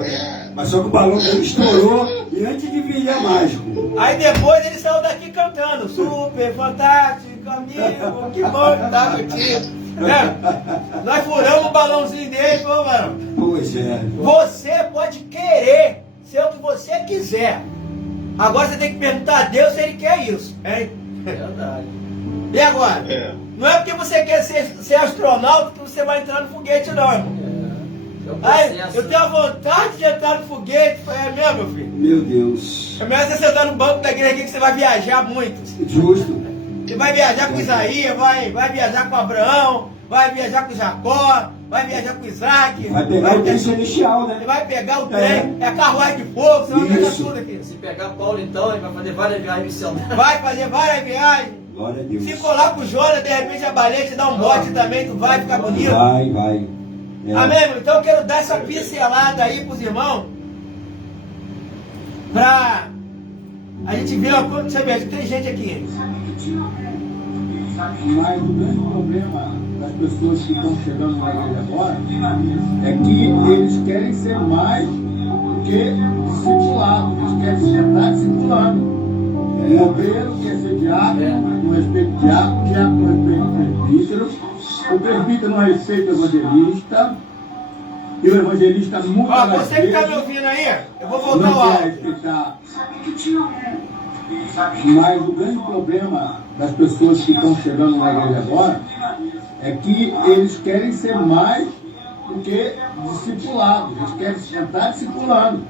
Mas só que o balão dele estourou e antes de virar mágico. Aí depois ele saiu daqui cantando. Super fantástico, amigo, que bom que tá aqui. Nós furamos o balãozinho dele, pô, mano. Pois é. Você pode querer ser o que você quiser. Agora você tem que perguntar a Deus se ele quer isso, hein? Verdade. E agora? Não é porque você quer ser astronauta que você vai entrar no foguete, não, irmão. Aí, eu tenho a vontade de entrar no foguete. É mesmo, meu filho? Meu Deus. É melhor você sentar no banco da igreja aqui que você vai viajar muito. Justo. Você vai viajar com Isaías, vai viajar com Abraão, vai viajar com Jacó, vai viajar com Isaac. Vai pegar o trem celestial, Você né? vai pegar o trem, é a carruagem de fogo, você vai pegar Isso. tudo aqui. Se pegar Paulo, então, ele vai fazer várias viagens missionárias. Vai fazer várias viagens. Glória a Deus. Se colar com o Jonas, de repente a baleia te dá um bote também, tu vai ficar bonito. Vai. Amém, irmão? Então eu quero dar essa pincelada aí pros irmãos. Pra a gente ver uma coisa. Deixa eu ver, tem gente aqui. Mas o grande problema das pessoas que estão chegando na igreja agora é que eles querem ser mais do que discipulados. Eles querem se sentar discipulando. O obreiro quer ser diácono, no respeito de diácono, diácono no respeito do presbítero. O presbítero não respeita o evangelista. E o evangelista muda Ó, das você que tá me vezes. ouvindo aí, eu vou voltar Não ao quer áudio. respeitar. Mas o grande problema das pessoas que estão chegando na igreja agora é que eles querem ser mais do que discipulados. Eles querem se sentar discipulando.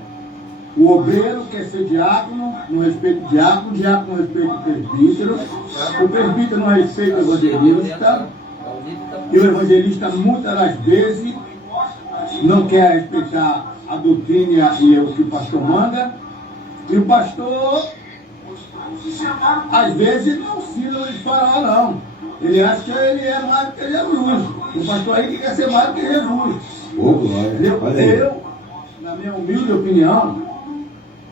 O obreiro quer ser diácono, no respeito do diácono, diácono no respeito do presbítero. O presbítero não respeita o evangelista. E o evangelista, muitas das vezes, não quer respeitar a doutrina e o que o pastor manda. E o pastor, às vezes, não ensina de falar, não. Ele acha que ele é mais do que Jesus. O pastor aí que quer ser mais do que Jesus. Ô, glória. Olha aí. Eu, na minha humilde opinião,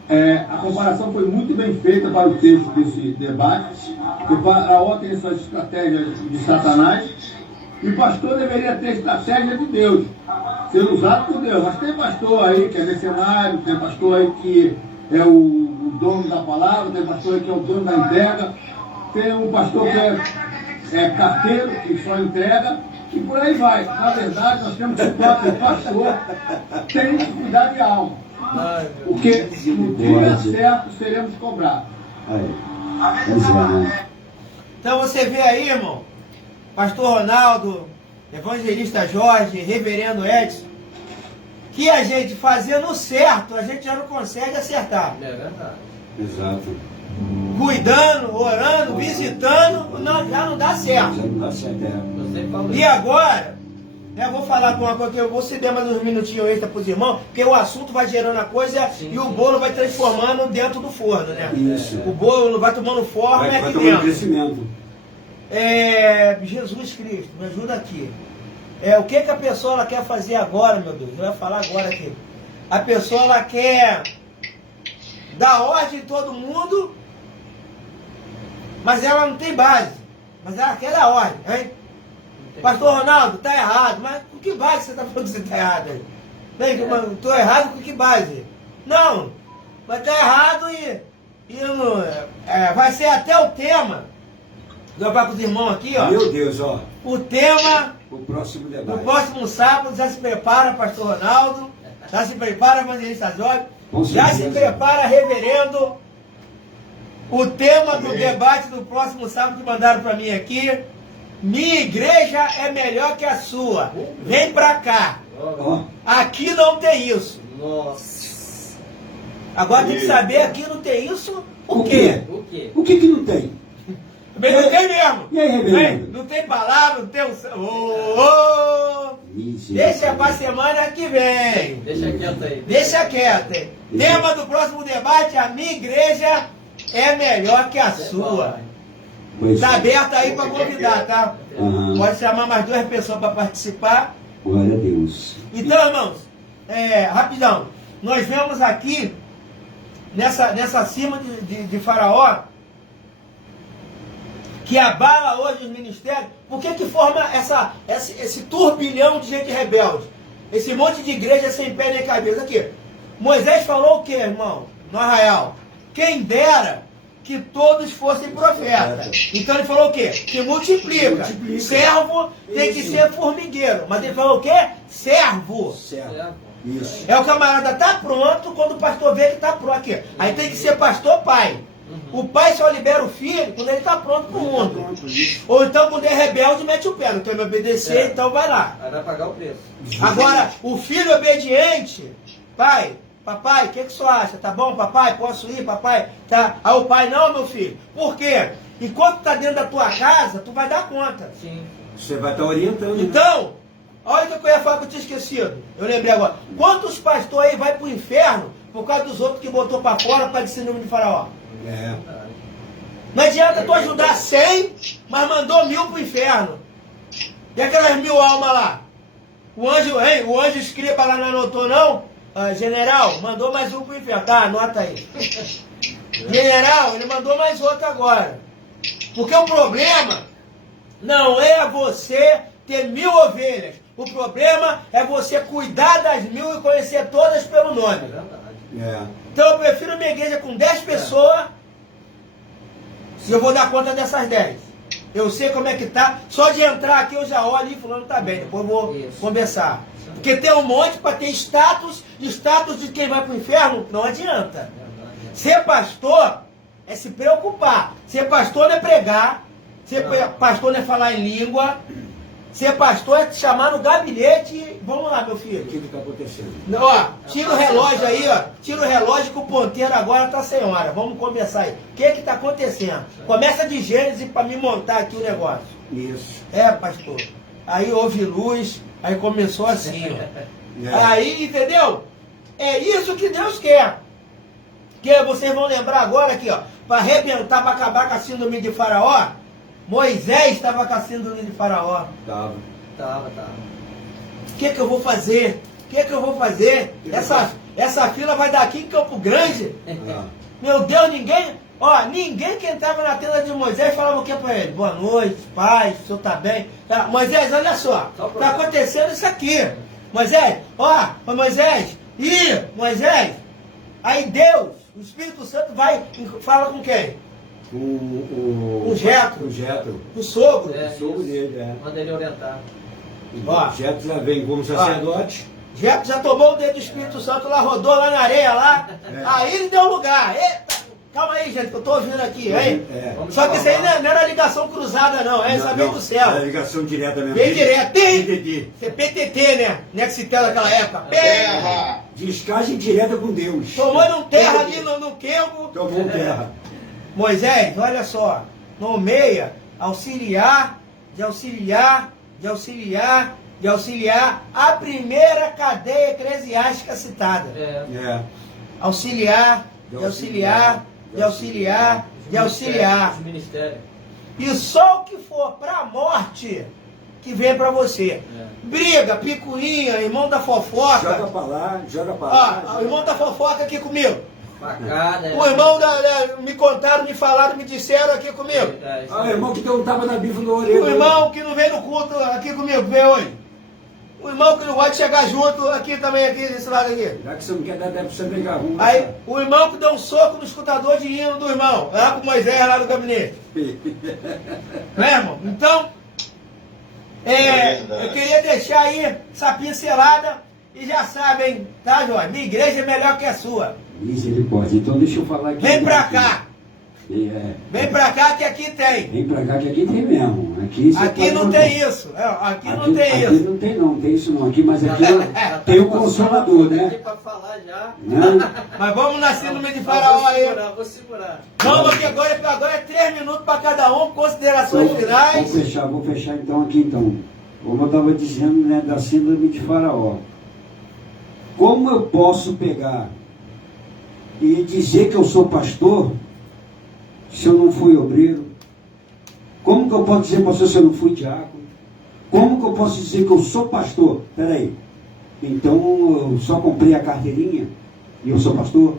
a comparação foi muito bem feita para o texto desse debate. O faraó tem suas estratégias de Satanás. E o pastor deveria ter estratégia de Deus, ser usado por Deus. Mas tem pastor aí que é mercenário, tem pastor aí que é o dono da palavra, tem pastor aí que é o dono da entrega, tem um pastor que é carteiro, que só entrega, e por aí vai. Na verdade, nós temos que o pastor tem que cuidar de alma. Porque no dia certo seremos cobrados. Aí. Pois é, né? Então você vê aí, irmão, pastor Ronaldo, evangelista Jorge, reverendo Edson, que a gente fazendo certo, a gente já não consegue acertar. É verdade. Exato. Cuidando, orando, visitando, já não dá certo. Já não dá certo, é. Eu sempre falo E isso. agora, eu vou falar com uma coisa, eu vou ceder mais uns minutinhos extra para os irmãos, porque o assunto vai gerando a coisa Sim, e o sim. bolo vai transformando dentro do forno, né? Isso. O bolo vai tomando forma Vai aqui tomando dentro. crescimento. Jesus Cristo, me ajuda aqui. O que a pessoa ela quer fazer agora, meu Deus? Eu ia falar agora aqui. A pessoa ela quer dar ordem em todo mundo, mas ela não tem base. Mas ela quer dar ordem, hein? Pastor Ronaldo, tá errado. Mas com que base você está falando que você está errado aí? Estou errado com que base? Não, mas tá errado e não, vai ser até o tema. Vou falar com os irmãos aqui, ó. Meu Deus, ó. O tema, O próximo no debate. próximo sábado, já se prepara, pastor Ronaldo, já se prepara, evangelista Jorge, Com já se certeza. prepara, reverendo. O tema do debate do próximo sábado que mandaram para mim aqui: minha igreja é melhor que a sua. Vem pra cá. Ó. Aqui não tem isso. Nossa. Agora tem que saber, aqui não tem isso. O quê? O quê? O que não tem? Bem, não tem mesmo. E aí, reverendo? Bem, não tem palavra, não tem o... Deixa pra semana que vem. Deixa quieto aí. Deixa quieto, hein? Tema do próximo debate: a minha igreja é melhor que a sua. Pois Tá é. aberto aí para convidar, tá? Aham. Pode chamar mais 2 pessoas para participar. Glória a Deus. Então, irmãos, rapidão, nós vemos aqui, nessa cima de Faraó, que abala hoje os ministérios. Por que forma esse turbilhão de gente rebelde? Esse monte de igreja sem pé nem cabeça. Aqui, Moisés falou o que, irmão? No arraial: quem dera que todos fossem profetas. Então ele falou o quê? Que multiplica. Servo tem que ser formigueiro. Mas ele falou o quê? Servo. Certo. Isso. O camarada tá pronto quando o pastor vê que tá pronto aqui. Aí tem que ser pastor pai. O pai só libera o filho quando ele tá pronto pro mundo. Ou então quando é rebelde, mete o pé. Não quer me obedecer, então vai lá. Aí vai pagar o preço. Agora, o filho obediente: pai, papai, o que o senhor acha? Tá bom, papai? Posso ir, papai? Tá. Aí o pai: não, meu filho. Por quê? Enquanto tá dentro da tua casa, tu vai dar conta. Sim. Você vai estar orientando. né? Então, olha o que eu ia falar que eu tinha esquecido. Eu lembrei agora. Quantos pastores aí vai pro inferno por causa dos outros que botou para fora para de síndrome de Faraó? É. Não adianta tu ajudar 100, mas mandou 1000 pro inferno. E aquelas 1000 almas lá? O anjo escriba lá não anotou não? General, mandou mais um pro inferno. Tá, anota aí. General, ele mandou mais outro agora. Porque o problema não é você ter 1000 ovelhas. O problema é você cuidar das 1000 e conhecer todas pelo É nome. verdade. É. Então eu prefiro minha igreja com 10 pessoas, se eu vou dar conta dessas 10. Eu sei como é que tá. Só de entrar aqui eu já olho e fulano tá bem. Depois eu vou Isso. conversar. Porque tem um monte para ter status de quem vai pro inferno não adianta. Ser pastor é se preocupar. Ser pastor não é pregar. Ser pastor não é falar em língua. Ser pastor é te chamar no gabinete e... Vamos lá, meu O filho. que está acontecendo? Ó, tira o relógio aí, ó. Tira o relógio que o ponteiro agora tá sem hora. Vamos começar aí. O que tá acontecendo? Começa de Gênesis para me montar aqui o negócio. Isso. Pastor. Aí houve luz, aí começou assim, ó. É. Aí, entendeu? É isso que Deus quer. Que vocês vão lembrar agora aqui, ó. Para arrebentar, para acabar com a síndrome de Faraó, Moisés estava com a síndrome de Faraó. Tava. Tava. O que eu vou fazer? O que eu vou fazer? Essa fila vai daqui em Campo Grande? Ah. Meu Deus, ninguém que entrava na tenda de Moisés falava o que para ele? Boa noite, paz, o senhor tá bem? Tá, Moisés, olha só, tá acontecendo isso aqui. Moisés, Moisés, Moisés. Aí Deus, o Espírito Santo vai e fala com quem? O Jetro. O Jetro. O sogro. É. O sogro dele, é. Manda ele orientar. O Jetro já vem como sacerdote. Já tomou o dedo do Espírito Santo lá, rodou lá na areia lá. Aí ele deu lugar. Eita, calma aí, gente, que eu tô ouvindo aqui, hein? Só que isso aí não era ligação cruzada, não, é? Isso aí veio do céu. É ligação direta mesmo. Veio direto. PTT. Isso é PTT, né? Nextel naquela época. Terra! Descagem direta com Deus. Tomou num terra ali no quengo. Tomou terra. Moisés, olha só. Nomeia auxiliar, de auxiliar, de auxiliar, de auxiliar a primeira cadeia eclesiástica citada. É. Auxiliar, de auxiliar, de auxiliar, de auxiliar. Os ministérios. E só o que for para a morte que vem para você. Briga, picuinha, irmão da fofoca. Joga pra lá, joga pra lá. Ó, o irmão da fofoca aqui comigo. Facada. O irmão me contaram, me falaram, me disseram aqui comigo. Ah, o irmão que deu um tapa na bifa no orelha. O irmão que não vem no culto aqui comigo, vem hoje. O irmão que não pode chegar junto aqui também, aqui desse lado aqui. Já que você não quer dar tempo pra você brigar ruim. Aí, o irmão que deu um soco no escutador de hino do irmão, lá com Moisés, lá no gabinete. Né, irmão? Então, eu queria deixar aí essa pincelada e já sabem, tá, Jorge? Minha igreja é melhor que a sua. Misericórdia. Então deixa eu falar aqui. Vem pra cá. É. Vem pra cá que aqui tem. Vem pra cá que aqui tem mesmo. Aqui, você Aqui pode não botar. tem isso. Aqui não tem Aqui isso. não tem não, tem isso não. Aqui, mas aqui tem o Consolador, né? Pra falar já. Né? Mas vamos na síndrome de Faraó aí. Vou segurar. Vamos aqui agora é 3 minutos para cada um, considerações finais. Vou fechar então aqui então. Como eu estava dizendo, né, da síndrome de Faraó. Como eu posso pegar e dizer que eu sou pastor se eu não fui obreiro? Como que eu posso dizer, pastor, se eu não fui diácono? Como que eu posso dizer que eu sou pastor? Peraí, então eu só comprei a carteirinha e eu sou pastor?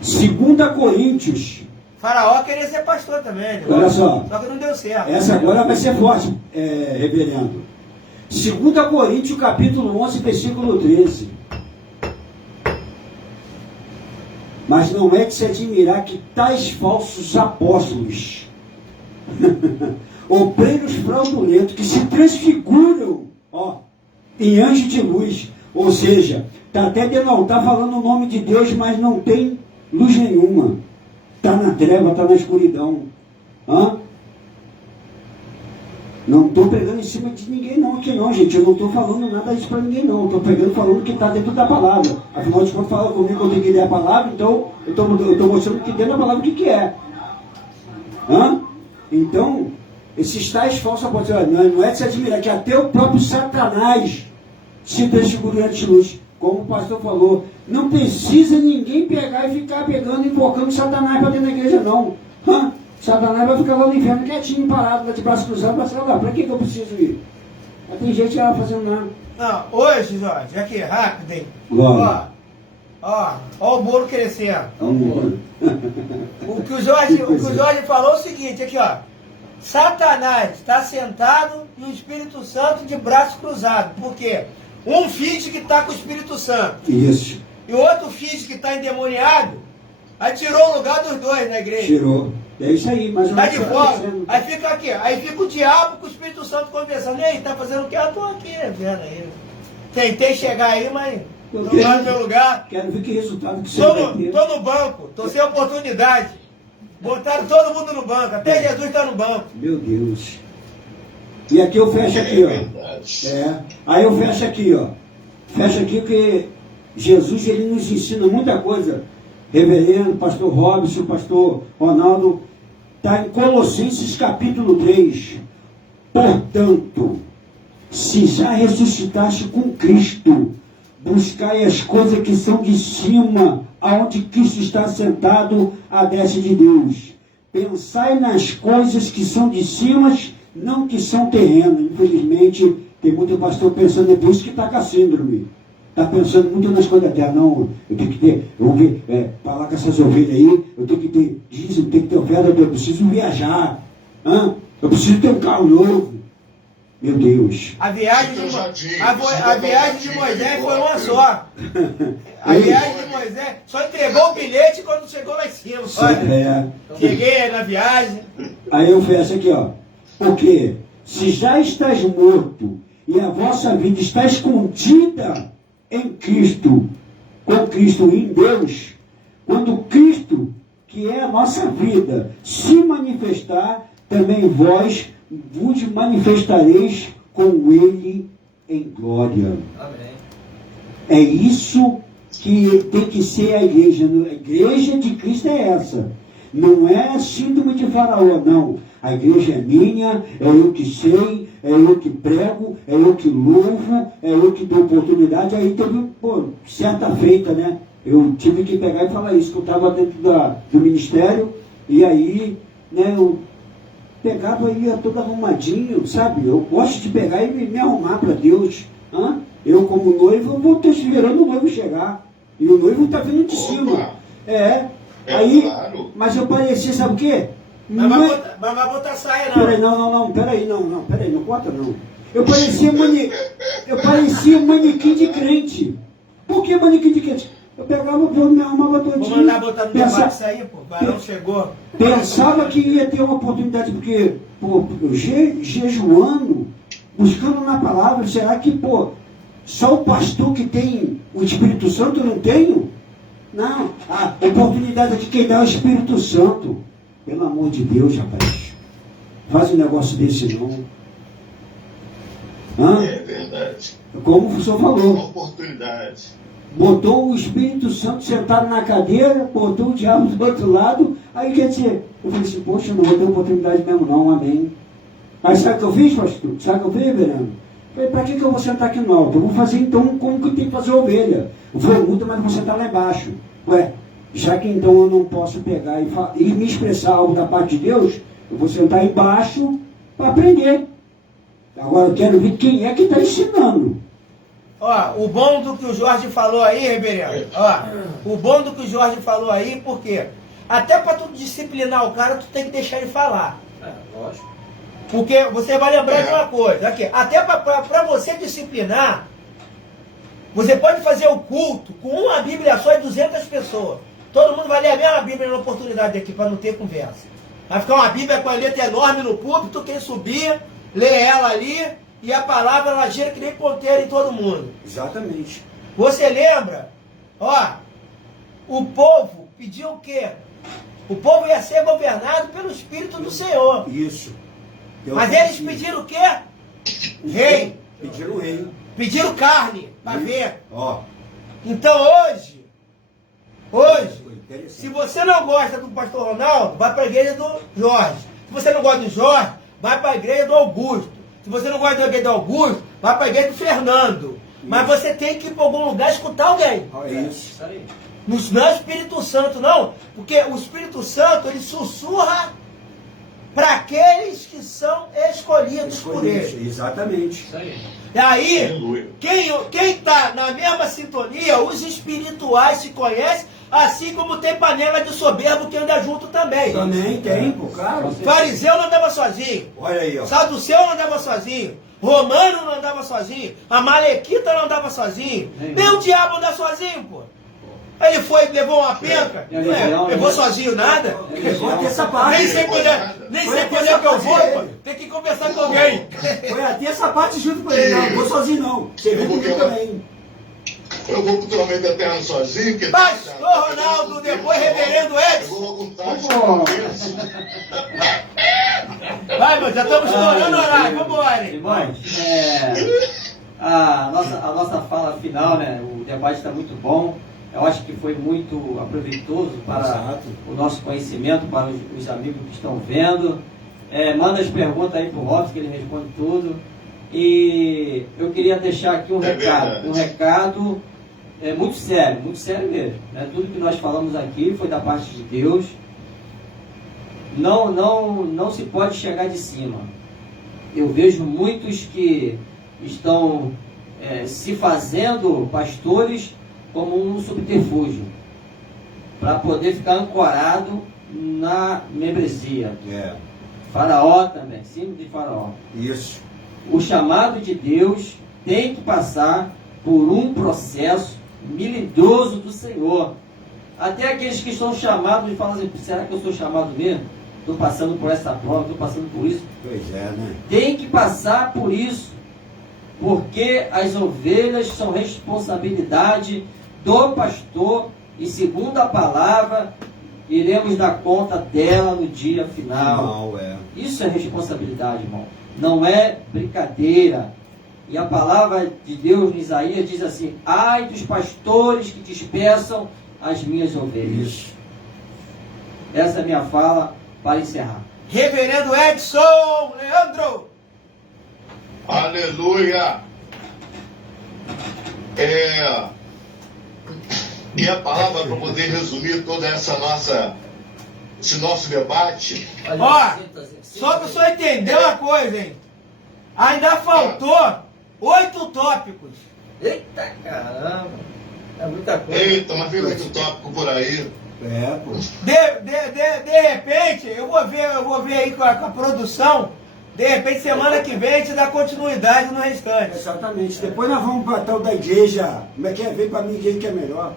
2 Coríntios. Faraó queria ser pastor também. Né? Olha só. Só que não deu certo. Essa agora vai ser forte, reverendo. 2 Coríntios, capítulo 11, versículo 13. Mas não é de se admirar que tais falsos apóstolos, obreiros fraudulentos, que se transfiguram em anjos de luz, ou seja, está até tá falando o nome de Deus, mas não tem luz nenhuma. Está na treva, está na escuridão. Não estou pegando em cima de ninguém não aqui não, gente. Eu não estou falando nada disso para ninguém não. Estou falando o que está dentro da palavra. Afinal de contas, fala comigo que eu tenho que ler a palavra, então eu estou mostrando que dentro da palavra o que é. Então, esses tais falsos apóstolos, não é de se admirar, que até o próprio Satanás se transfigurou de luz. Como o pastor falou, não precisa ninguém pegar e ficar pegando e invocando Satanás para dentro da igreja não. Satanás vai ficar lá no inferno quietinho, parado, lá de braço cruzado, vai falar, para que eu preciso ir? Mas tem gente lá fazendo nada. Não, hoje, Jorge, aqui, rápido, hein? Ó o bolo crescendo. O que o Jorge falou é o seguinte, aqui, ó. Satanás está sentado e o Espírito Santo de braço cruzado. Por quê? Um finge que está com o Espírito Santo. Isso. E o outro finge que está endemoniado. Aí tirou o lugar dos dois na igreja. Tirou. É isso aí, mas Tá de fora. Aí fica aqui. Aí fica o diabo com o Espírito Santo conversando. E aí, tá fazendo o quê? Eu tô aqui, vendo aí. Tentei chegar aí, mas não tá no meu lugar. Quero ver que resultado que você vai ter. Tô no banco. Tô sem oportunidade. Botaram todo mundo no banco. Até Jesus está no banco. Meu Deus. E aqui eu fecho aqui, ó. Aí eu fecho aqui, ó. Fecho aqui porque Jesus, ele nos ensina muita coisa. Reverendo, pastor Robson, pastor Ronaldo, está em Colossenses capítulo 3. Portanto, se já ressuscitaste com Cristo, buscai as coisas que são de cima, aonde Cristo está sentado à destra de Deus. Pensai nas coisas que são de cima, não que são terrenas. Infelizmente, tem muito pastor pensando, é por isso que está com a síndrome. Está pensando muito nas coisas da terra. Não, eu tenho que ter, falar com essas ovelhas aí, eu tenho que ter dízimo, tenho que ter oferta, eu preciso viajar. Eu preciso ter um carro novo. Meu Deus. A viagem de Moisés foi uma só. A viagem de Moisés só entregou o bilhete quando chegou lá em cima. Cheguei na viagem. Aí eu fecho aqui, ó. Porque se já estás morto e a vossa vida está escondida em Cristo, com Cristo em Deus, quando Cristo, que é a nossa vida, se manifestar, também vós vos manifestareis com Ele em glória. Amém. É isso que tem que ser a igreja. A igreja de Cristo é essa. Não é síndrome de Faraó, não. A igreja é minha, é eu que sei, é eu que prego, é eu que louvo, é eu que dou oportunidade. Aí teve, certa feita, né? Eu tive que pegar e falar isso, que eu estava dentro do ministério, e aí, né, eu pegava e ia todo arrumadinho, sabe? Eu gosto de pegar e me arrumar para Deus. Eu, como noivo, vou estar esperando o noivo chegar. E o noivo está vindo de cima. Aí, claro. mas eu parecia, sabe o quê? Mas vai botar saia, não. Peraí, não bota não. Eu parecia um manequim de crente. Por que manequim de crente? Eu pegava, me arrumava todinho. Vou mandar botar no debate isso aí, pô. O varão chegou. Pensava que ia ter uma oportunidade, porque, jejuando, buscando na palavra, será que, só o pastor que tem o Espírito Santo eu não tenho? Não, a oportunidade é de quem dá o Espírito Santo. Pelo amor de Deus, rapaz. Faz um negócio desse não. É verdade. Como o senhor falou. Uma oportunidade. Botou o Espírito Santo sentado na cadeira, botou o diabo do outro lado, aí quer dizer, eu falei assim, poxa, não vou ter oportunidade mesmo não, amém. Aí sabe o que eu fiz, pastor? Sabe o que eu fiz, Verano? Falei, para que eu vou sentar aqui no alto? Eu vou fazer então como que tem que fazer a ovelha. Eu vou multa, mas vou sentar lá embaixo. Ué, já que então eu não posso pegar e me expressar algo da parte de Deus, eu vou sentar embaixo para aprender. Agora eu quero ver quem é que está ensinando. O bom do que o Jorge falou aí, reverendo, o bom do que o Jorge falou aí, por quê? Até para tu disciplinar o cara, tu tem que deixar ele falar. Lógico. Porque você vai lembrar de uma coisa, aqui, até para você disciplinar, você pode fazer o culto com uma Bíblia só e 200 pessoas. Todo mundo vai ler a mesma Bíblia na oportunidade aqui, para não ter conversa. Vai ficar uma Bíblia com a letra enorme no púlpito, quem subir, lê ela ali, e a palavra ela gira que nem ponteira em todo mundo. Exatamente. Você lembra? O povo pediu o quê? O povo ia ser governado pelo Espírito do Senhor. Isso. Mas eles pediram o quê? Rei. Pediram rei. Pediram carne, para ver. Ó. Então hoje, se você não gosta do pastor Ronaldo, vai para a igreja do Jorge. Se você não gosta do Jorge, vai para a igreja do Augusto. Se você não gosta da igreja do Augusto, vai para a igreja do Fernando. Mas você tem que ir para algum lugar escutar alguém. Isso aí. Não é o Espírito Santo, não. Porque o Espírito Santo, ele sussurra para aqueles que são escolhidos por ele. Exatamente. Isso aí. E aí, quem está na mesma sintonia, os espirituais se conhecem, assim como tem panela de soberbo que anda junto também. Também tem, claro. Fariseu não andava sozinho. Olha aí, ó. Saduceu não andava sozinho. Romano não andava sozinho. Amalequita não andava sozinho. Nem o diabo anda sozinho, pô. Ele foi e levou uma penca. Levou sozinho nada. Levou até essa parte. Nem sei quando é que eu vou, pô. Tem que conversar com alguém. Foi até essa parte junto com ele. Não vou sozinho, não. Você viu comigo também. Eu vou pro tormento eterno sozinho. Que Pastor Ronaldo, depois reverendo Edson. Eu vou logo tarde. Vai, meu, já estamos estourando o horário. Vamos embora. Irmãos, a nossa fala final, né? O debate está muito bom. Eu acho que foi muito aproveitoso para o nosso conhecimento, para os amigos que estão vendo. Manda as perguntas aí para o Robson, que ele responde tudo. E eu queria deixar aqui um recado muito sério mesmo. Né? Tudo que nós falamos aqui foi da parte de Deus. Não se pode chegar de cima. Eu vejo muitos que estão se fazendo pastores como um subterfúgio, para poder ficar ancorado na membresia. Faraó também, símbolo de Faraó. Isso. O chamado de Deus tem que passar por um processo melindroso do Senhor. Até aqueles que são chamados e falam assim, será que eu sou chamado mesmo? Estou passando por essa prova, estou passando por isso. Pois é, né? Tem que passar por isso. porque as ovelhas são responsabilidade do pastor e, segundo a palavra, iremos dar conta dela no dia final. Isso é responsabilidade, irmão. Não é brincadeira. E a palavra de Deus em Isaías diz assim: ai dos pastores que dispersam as minhas ovelhas. Isso. Essa é a minha fala para encerrar. Reverendo Edson Leandro. Aleluia! E a palavra para poder resumir toda esse nosso debate. Ó, só para o senhor entender uma coisa, hein? Ainda faltou 8 tópicos. Eita caramba! É muita coisa. Eita, mas veio muito tópico por aí. Pô. De repente, eu vou ver aí com a produção. De repente, semana que vem, a gente dá continuidade no restante. Exatamente. Depois nós vamos para a tal da igreja. Como é que é? Vem para mim quem que é melhor.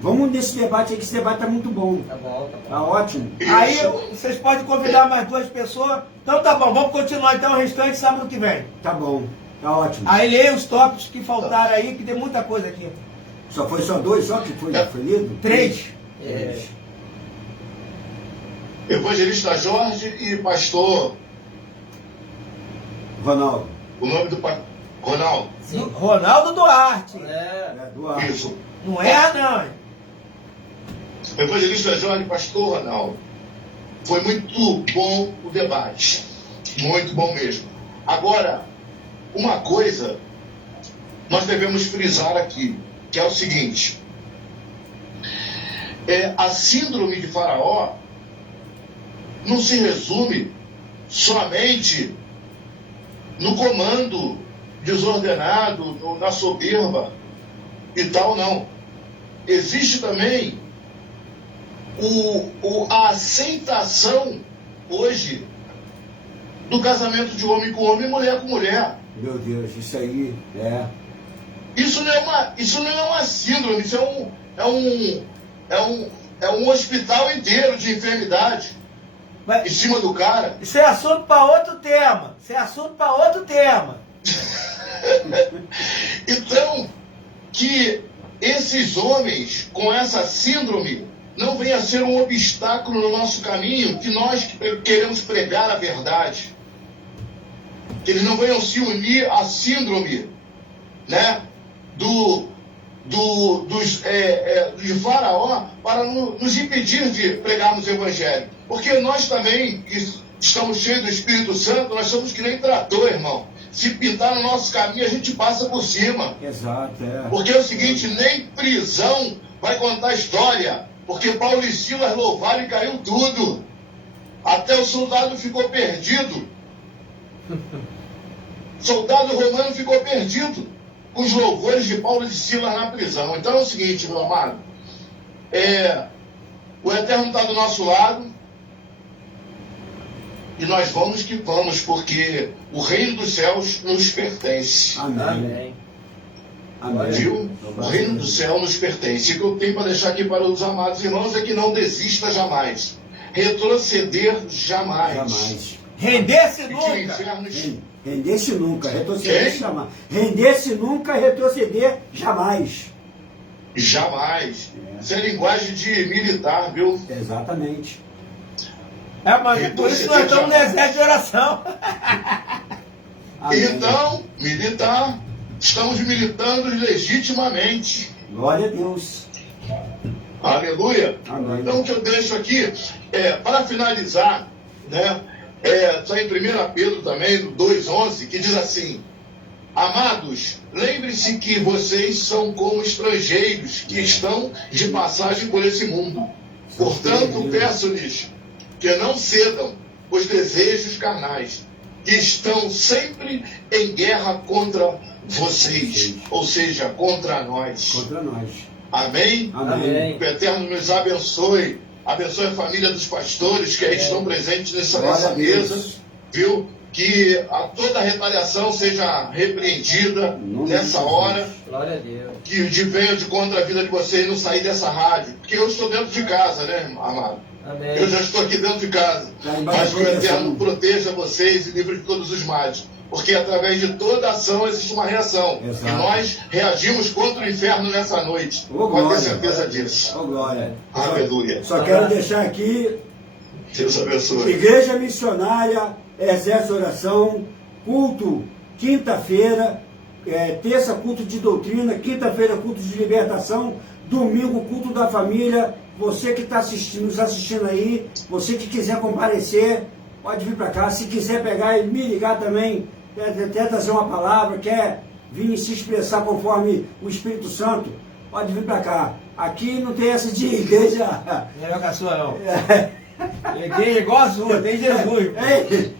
Vamos nesse debate aí, que esse debate tá muito bom. Tá bom, tá bom. Tá ótimo. Aí vocês podem convidar mais 2 pessoas. Então tá bom, vamos continuar então o restante sábado que vem. Tá bom. Tá ótimo. Aí leia os tópicos que faltaram aí, que tem muita coisa aqui. Só foi só 2 só que foi lido? 3. Evangelista Jorge e pastor. Ronaldo. O nome do pastor. Ronaldo. Sim. Ronaldo Duarte. Duarte. Isso. Não é não, hein? Evangelista Jorge e pastor Ronaldo. Foi muito bom o debate. Muito bom mesmo. Agora, uma coisa nós devemos frisar aqui, que é o seguinte. A síndrome de Faraó não se resume somente no comando desordenado, na soberba e tal, não. Existe também a aceitação hoje do casamento de homem com homem e mulher com mulher. Meu Deus, isso aí Isso não é uma síndrome, isso é um hospital inteiro de enfermidade em cima do cara. Isso é assunto para outro tema. Então, que esses homens com essa síndrome não venham a ser um obstáculo no nosso caminho, que nós queremos pregar a verdade. Que eles não venham se unir à síndrome, né, de Faraó para nos impedir de pregarmos o Evangelho. Porque nós também, que estamos cheios do Espírito Santo, nós somos que nem trator, irmão. Se pintar no nosso caminho, a gente passa por cima. Exato, Porque é o seguinte, nem prisão vai contar a história. Porque Paulo e Silas louvaram e caiu tudo. Até o soldado ficou perdido. O soldado romano ficou perdido com os louvores de Paulo e de Silas na prisão. Então é o seguinte, meu amado. O Eterno está do nosso lado. E nós vamos que vamos, porque o reino dos céus nos pertence. Amém. Viu? O reino do céu nos pertence. O que eu tenho para deixar aqui para os amados irmãos é que não desista jamais. Retroceder jamais. Render-se Que o nunca. inferno... Render-se nunca, retroceder jamais. Render-se nunca, retroceder jamais. Jamais. Isso é linguagem de militar, viu? Exatamente. Mas por isso nós estamos no exército de oração. Amém. Então, militar, estamos militando legitimamente. Glória a Deus. Aleluia. Amém. Então, o que eu deixo aqui, para finalizar, né, está em 1 Pedro também, no 2,11, que diz assim: amados, lembre-se que vocês são como estrangeiros que estão de passagem por esse mundo. Portanto, peço-lhes que não cedam os desejos carnais, que estão sempre em guerra contra vocês, ou seja, contra nós. Contra nós. Amém? Amém. Que o Eterno nos abençoe. Abençoe a família dos pastores que aí estão presentes nessa Glória a Deus. mesa. Viu? Que toda retaliação seja repreendida nessa hora. Glória a Deus. Que venha de contra a vida de vocês não sair dessa rádio. Porque eu estou dentro de casa, né, amado? Amém. Eu já estou aqui dentro de casa. Lá embaixo Mas que o proteção. Eterno proteja vocês e livre de todos os males. Porque através de toda ação existe uma reação. Exato. E nós reagimos contra o inferno nessa noite. Ô, Pode ter glória. certeza disso. Ô, glória. Aleluia. Só quero deixar aqui, Deus abençoe. Igreja Missionária, Exército de Oração, culto quinta-feira, terça culto de doutrina, quinta-feira culto de libertação, domingo culto da família. Você que está nos assistindo aí, você que quiser comparecer, pode vir para cá. Se quiser pegar e me ligar também, até trazer uma palavra, quer vir se expressar conforme o Espírito Santo, pode vir para cá. Aqui não tem essa de igreja. Não é com a sua, não. Igreja igual a sua, tem Jesus.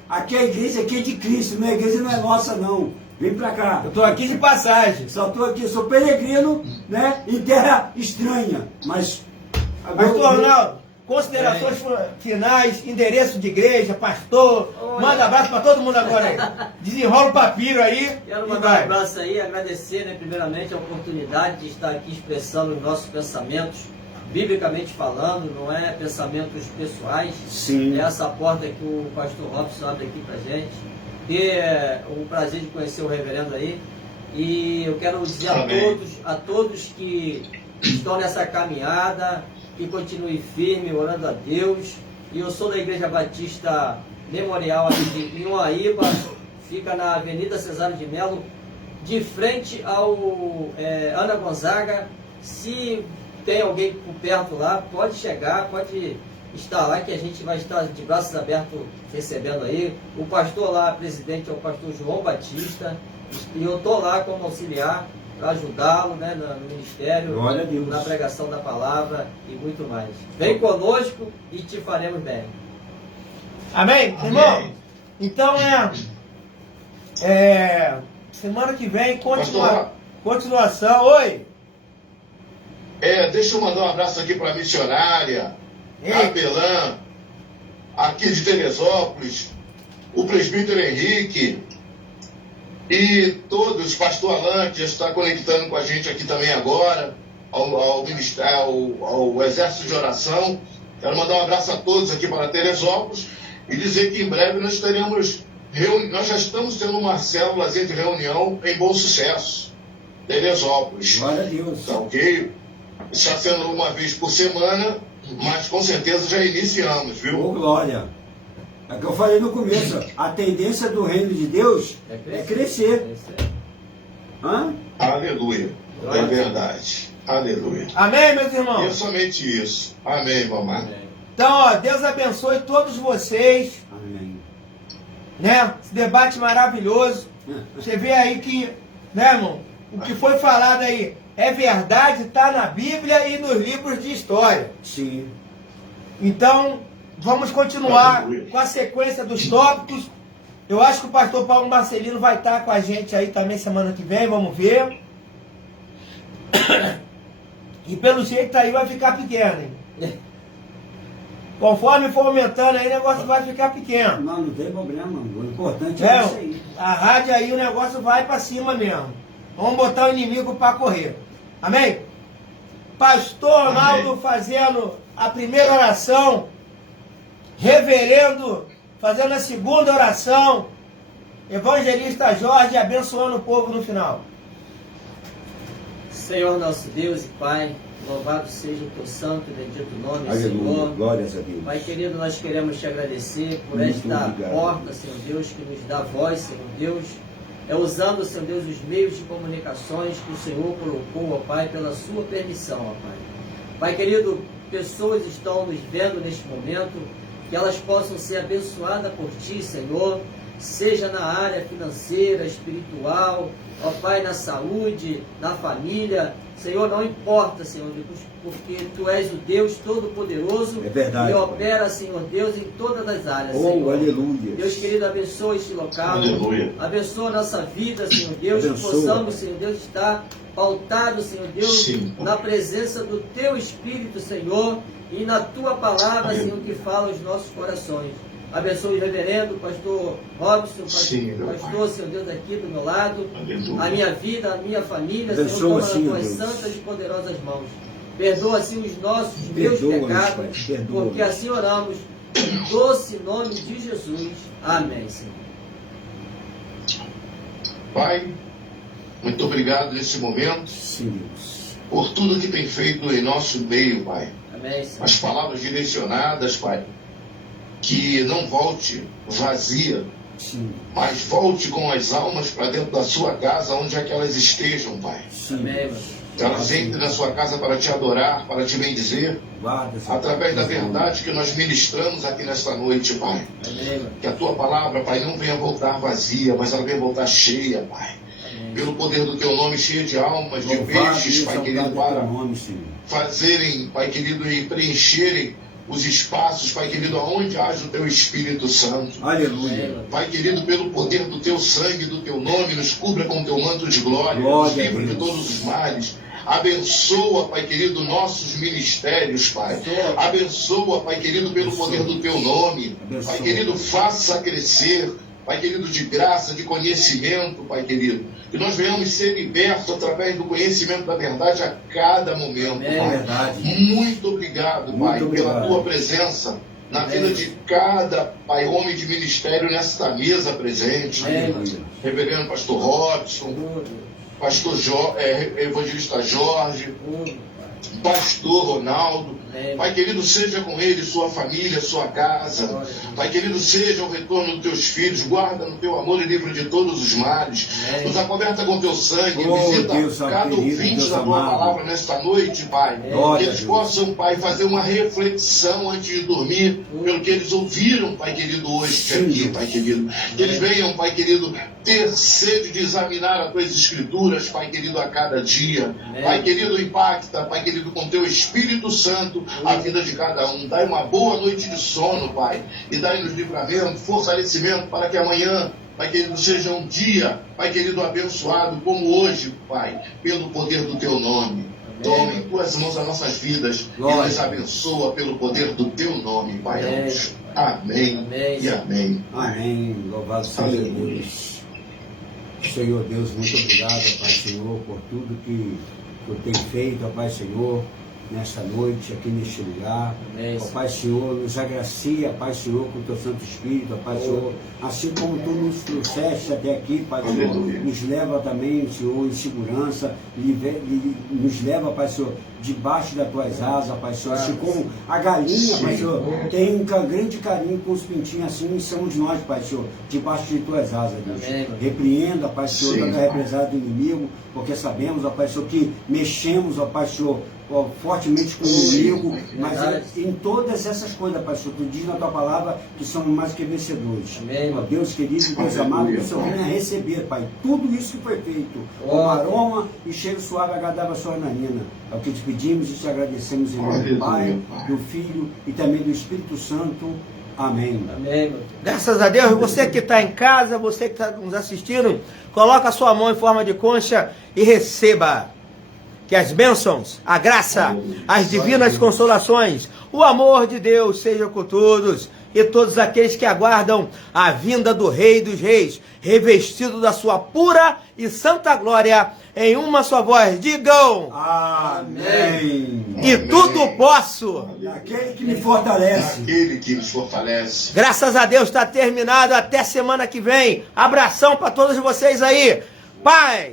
Aqui a igreja aqui é de Cristo, minha igreja não é nossa não. Vem pra cá. Eu estou aqui de passagem. Só estou aqui, sou peregrino, né? Em terra estranha. Mas. Pastor Ronaldo, considerações finais, endereço de igreja, pastor. Manda abraço para todo mundo agora aí. Desenrola o papiro aí. Quero e mandar um vai. abraço aí, agradecer, né, primeiramente a oportunidade de estar aqui expressando os nossos pensamentos, biblicamente falando, não é pensamentos pessoais. Sim. É essa porta que o pastor Robson abre aqui pra gente. Ter o prazer de conhecer o reverendo aí. E eu quero dizer a todos que estão nessa caminhada, que continue firme, orando a Deus. E eu sou da Igreja Batista Memorial ali de Inhuaíba, fica na Avenida Cesário de Melo, de frente ao Ana Gonzaga. Se tem alguém por perto lá, pode chegar, pode estar lá, que a gente vai estar de braços abertos recebendo aí. O pastor lá, presidente, é o pastor João Batista, e eu estou lá como auxiliar para ajudá-lo, né, no ministério, Glória a Deus. na pregação da palavra e muito mais. Vem conosco e te faremos bem. Amém? Irmão? Então, semana que vem, continuação. Oi? Deixa eu mandar um abraço aqui para a missionária, capelã, aqui de Teresópolis, o presbítero Henrique e todos, pastor Alan, que já está conectando com a gente aqui também agora, ao ministério, ao Exército de Oração. Quero mandar um abraço a todos aqui para Teresópolis e dizer que em breve nós teremos nós já estamos tendo uma célula de reunião em Bom Sucesso, Teresópolis. Glória a Deus. Tá ok? Está sendo uma vez por semana, mas com certeza já iniciamos, viu? Ô, glória. É o que eu falei no começo. A tendência do reino de Deus é crescer. Hã? Aleluia. É verdade. Aleluia. Amém, meus E é irmãos? somente isso. Amém, mamãe. Então, ó, Deus abençoe todos vocês, Amém. né? Esse debate maravilhoso. Você vê aí que, né, irmão? O que foi falado aí é verdade, está na Bíblia e nos livros de história. Sim. Então, vamos continuar Aleluia. com a sequência dos tópicos. Eu acho que o pastor Paulo Marcelino vai estar com a gente aí também semana que vem, vamos ver. E pelo jeito aí vai ficar pequeno, hein? Conforme for aumentando aí, o negócio vai ficar pequeno. Não tem problema. O importante é isso aí. A rádio aí, o negócio vai para cima mesmo. Vamos botar o inimigo para correr. Amém? Pastor Ronaldo fazendo a primeira oração. Reverendo fazendo a segunda oração. Evangelista Jorge abençoando o povo no final. Senhor nosso Deus e Pai, louvado seja o teu santo e bendito nome, Aleluia. Senhor. Glórias a Deus. Pai querido, nós queremos te agradecer por Muito esta obrigado. porta, Senhor Deus, que nos dá voz, Senhor Deus. Usando, Senhor Deus, os meios de comunicações que o Senhor colocou, ó Pai, pela sua permissão, ó Pai. Pai querido, pessoas estão nos vendo neste momento, que elas possam ser abençoadas por Ti, Senhor, seja na área financeira, espiritual, ó Pai, na saúde, na família. Senhor, não importa, Senhor, porque Tu és o Deus Todo-Poderoso. É verdade. E opera, Senhor Deus, em todas as áreas, Oh, Senhor. aleluia. Deus querido, abençoa este local. Aleluia. Abençoa a nossa vida, Senhor Deus. Abençoa. Que possamos, Senhor Deus, estar pautados, Senhor Deus, Sim. na presença do Teu Espírito, Senhor, e na Tua palavra, Amém. Senhor, que fala aos nossos corações. Abençoe o reverendo, pastor Robson, Sim, meu pastor, Senhor Deus, aqui do meu lado, Aleluia. a minha vida, a minha família, Abençoa, Senhor, toma sim, nas Tuas Deus. santas e poderosas mãos. Perdoa, assim, os nossos, meus Perdoa-nos, pecados, Pai, perdoa-nos. porque assim oramos, no doce nome de Jesus. Amém, Senhor. Pai, muito obrigado nesse momento Sim, Deus. por tudo que tem feito em nosso meio, Pai. Amém, Senhor. As palavras direcionadas, Pai, que não volte vazia, Sim, mas volte com as almas para dentro da sua casa, onde é que elas estejam, Pai. sim. Amém, Deus. meu. Elas entrem na sua casa para te adorar, para te bendizer, Guarda, Senhor. através da verdade que nós ministramos aqui nesta noite, Pai. Amém, meu. Que a tua palavra, Pai, não venha voltar vazia, mas ela venha voltar cheia, Pai. Amém. Pelo poder do teu nome, cheia de almas, de Louvado peixes, e Pai exaltado querido, é teu para nome, Senhor. fazerem, Pai querido, e preencherem os espaços, Pai querido, aonde haja o teu Espírito Santo. Aleluia. Pai querido, pelo poder do teu sangue, do teu nome, nos cubra com o teu manto de glória, Glória nos livra a de Deus. todos os males. Abençoa, Pai querido, nossos ministérios, Pai. Abençoa, Pai querido, pelo poder do teu nome. Abençoa. Pai querido, faça crescer, Pai querido, de graça, de conhecimento, Pai querido. Que nós venhamos ser libertos através do conhecimento da verdade a cada momento, Amém. Pai. Verdade. Muito obrigado, Muito Pai, pela obrigado. tua presença na Amém. vida de cada, Pai, homem de ministério nesta mesa presente. Amém. Reverendo Pastor Robson, Pastor Evangelista Jorge, Pastor Ronaldo. Amém. Pai querido, seja com ele, sua família, sua casa. Pai querido, seja o retorno dos teus filhos. Guarda no teu amor e livra de todos os males. Amém. Nos acoberta com teu sangue. Oh, Visita Deus cada querido, ouvinte Deus da tua amado. palavra nesta noite, Pai. Glória Que a eles Deus. possam, Pai, fazer uma reflexão antes de dormir pelo que eles ouviram, Pai querido, hoje Sim, aqui, Deus. Pai querido. Que eles venham, Pai querido, ter sede de examinar as tuas escrituras, Pai querido, a cada dia. Amém. Pai querido, impacta, Pai querido, com teu Espírito Santo a vida de cada um. Dai uma boa noite de sono, Pai. E dai-nos livramento, fortalecimento para que amanhã, Pai querido, seja um dia, Pai querido, abençoado como hoje, Pai, pelo poder do teu nome. Toma em tuas mãos as nossas vidas Glória. e nos abençoa pelo poder do teu nome, Pai. Amém. Amém. Amém. E amém. Amém. Louvado seja Aleluia. Deus. Senhor Deus, muito obrigado, Pai Senhor, por tudo que eu tenho feito, ó Pai Senhor, nesta noite, aqui neste lugar. Amém. Ó Pai Senhor, nos agracia, Pai Senhor, com o teu Santo Espírito, ó Pai Senhor, assim como tu nos trouxeste até aqui, Pai Senhor, Aleluia. nos leva também, Senhor, em segurança, nos leva, Pai Senhor, debaixo das tuas asas, Pai Senhor, assim como a galinha, Pai Senhor, tem um grande carinho com os pintinhos, assim somos nós, Pai Senhor, debaixo de tuas asas, Deus. Amém. Repreenda, Pai Senhor, Sim. toda a represada do inimigo, porque sabemos, ó Pai Senhor, que mexemos, ó Pai Senhor, ó, fortemente com o inimigo, mas Verdade. em todas essas coisas, Pai Senhor, tu diz na tua palavra que somos mais que vencedores. Amém. Ó Deus querido, Deus Aleluia. amado, que o Senhor venha receber, Pai, tudo isso que foi feito, com aroma e cheiro suave agradável à sua narina. É o que te pedimos e te agradecemos em nome do Aleluia, Pai, Pai. do Filho e também do Espírito Santo. Amém. Amém, meu. Graças a Deus, você que está em casa, você que está nos assistindo, coloca a sua mão em forma de concha e receba. Que as bênçãos, a graça, as divinas consolações, o amor de Deus seja com todos e todos aqueles que aguardam a vinda do Rei dos Reis, revestido da sua pura e santa glória, em uma só voz. Digam, Amém. e tudo posso. Aquele que me fortalece. Aquele que nos fortalece. Graças a Deus está terminado. Até semana que vem. Abração para todos vocês aí. Paz.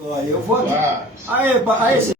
Glória, eu vou aqui. Paz. Aí,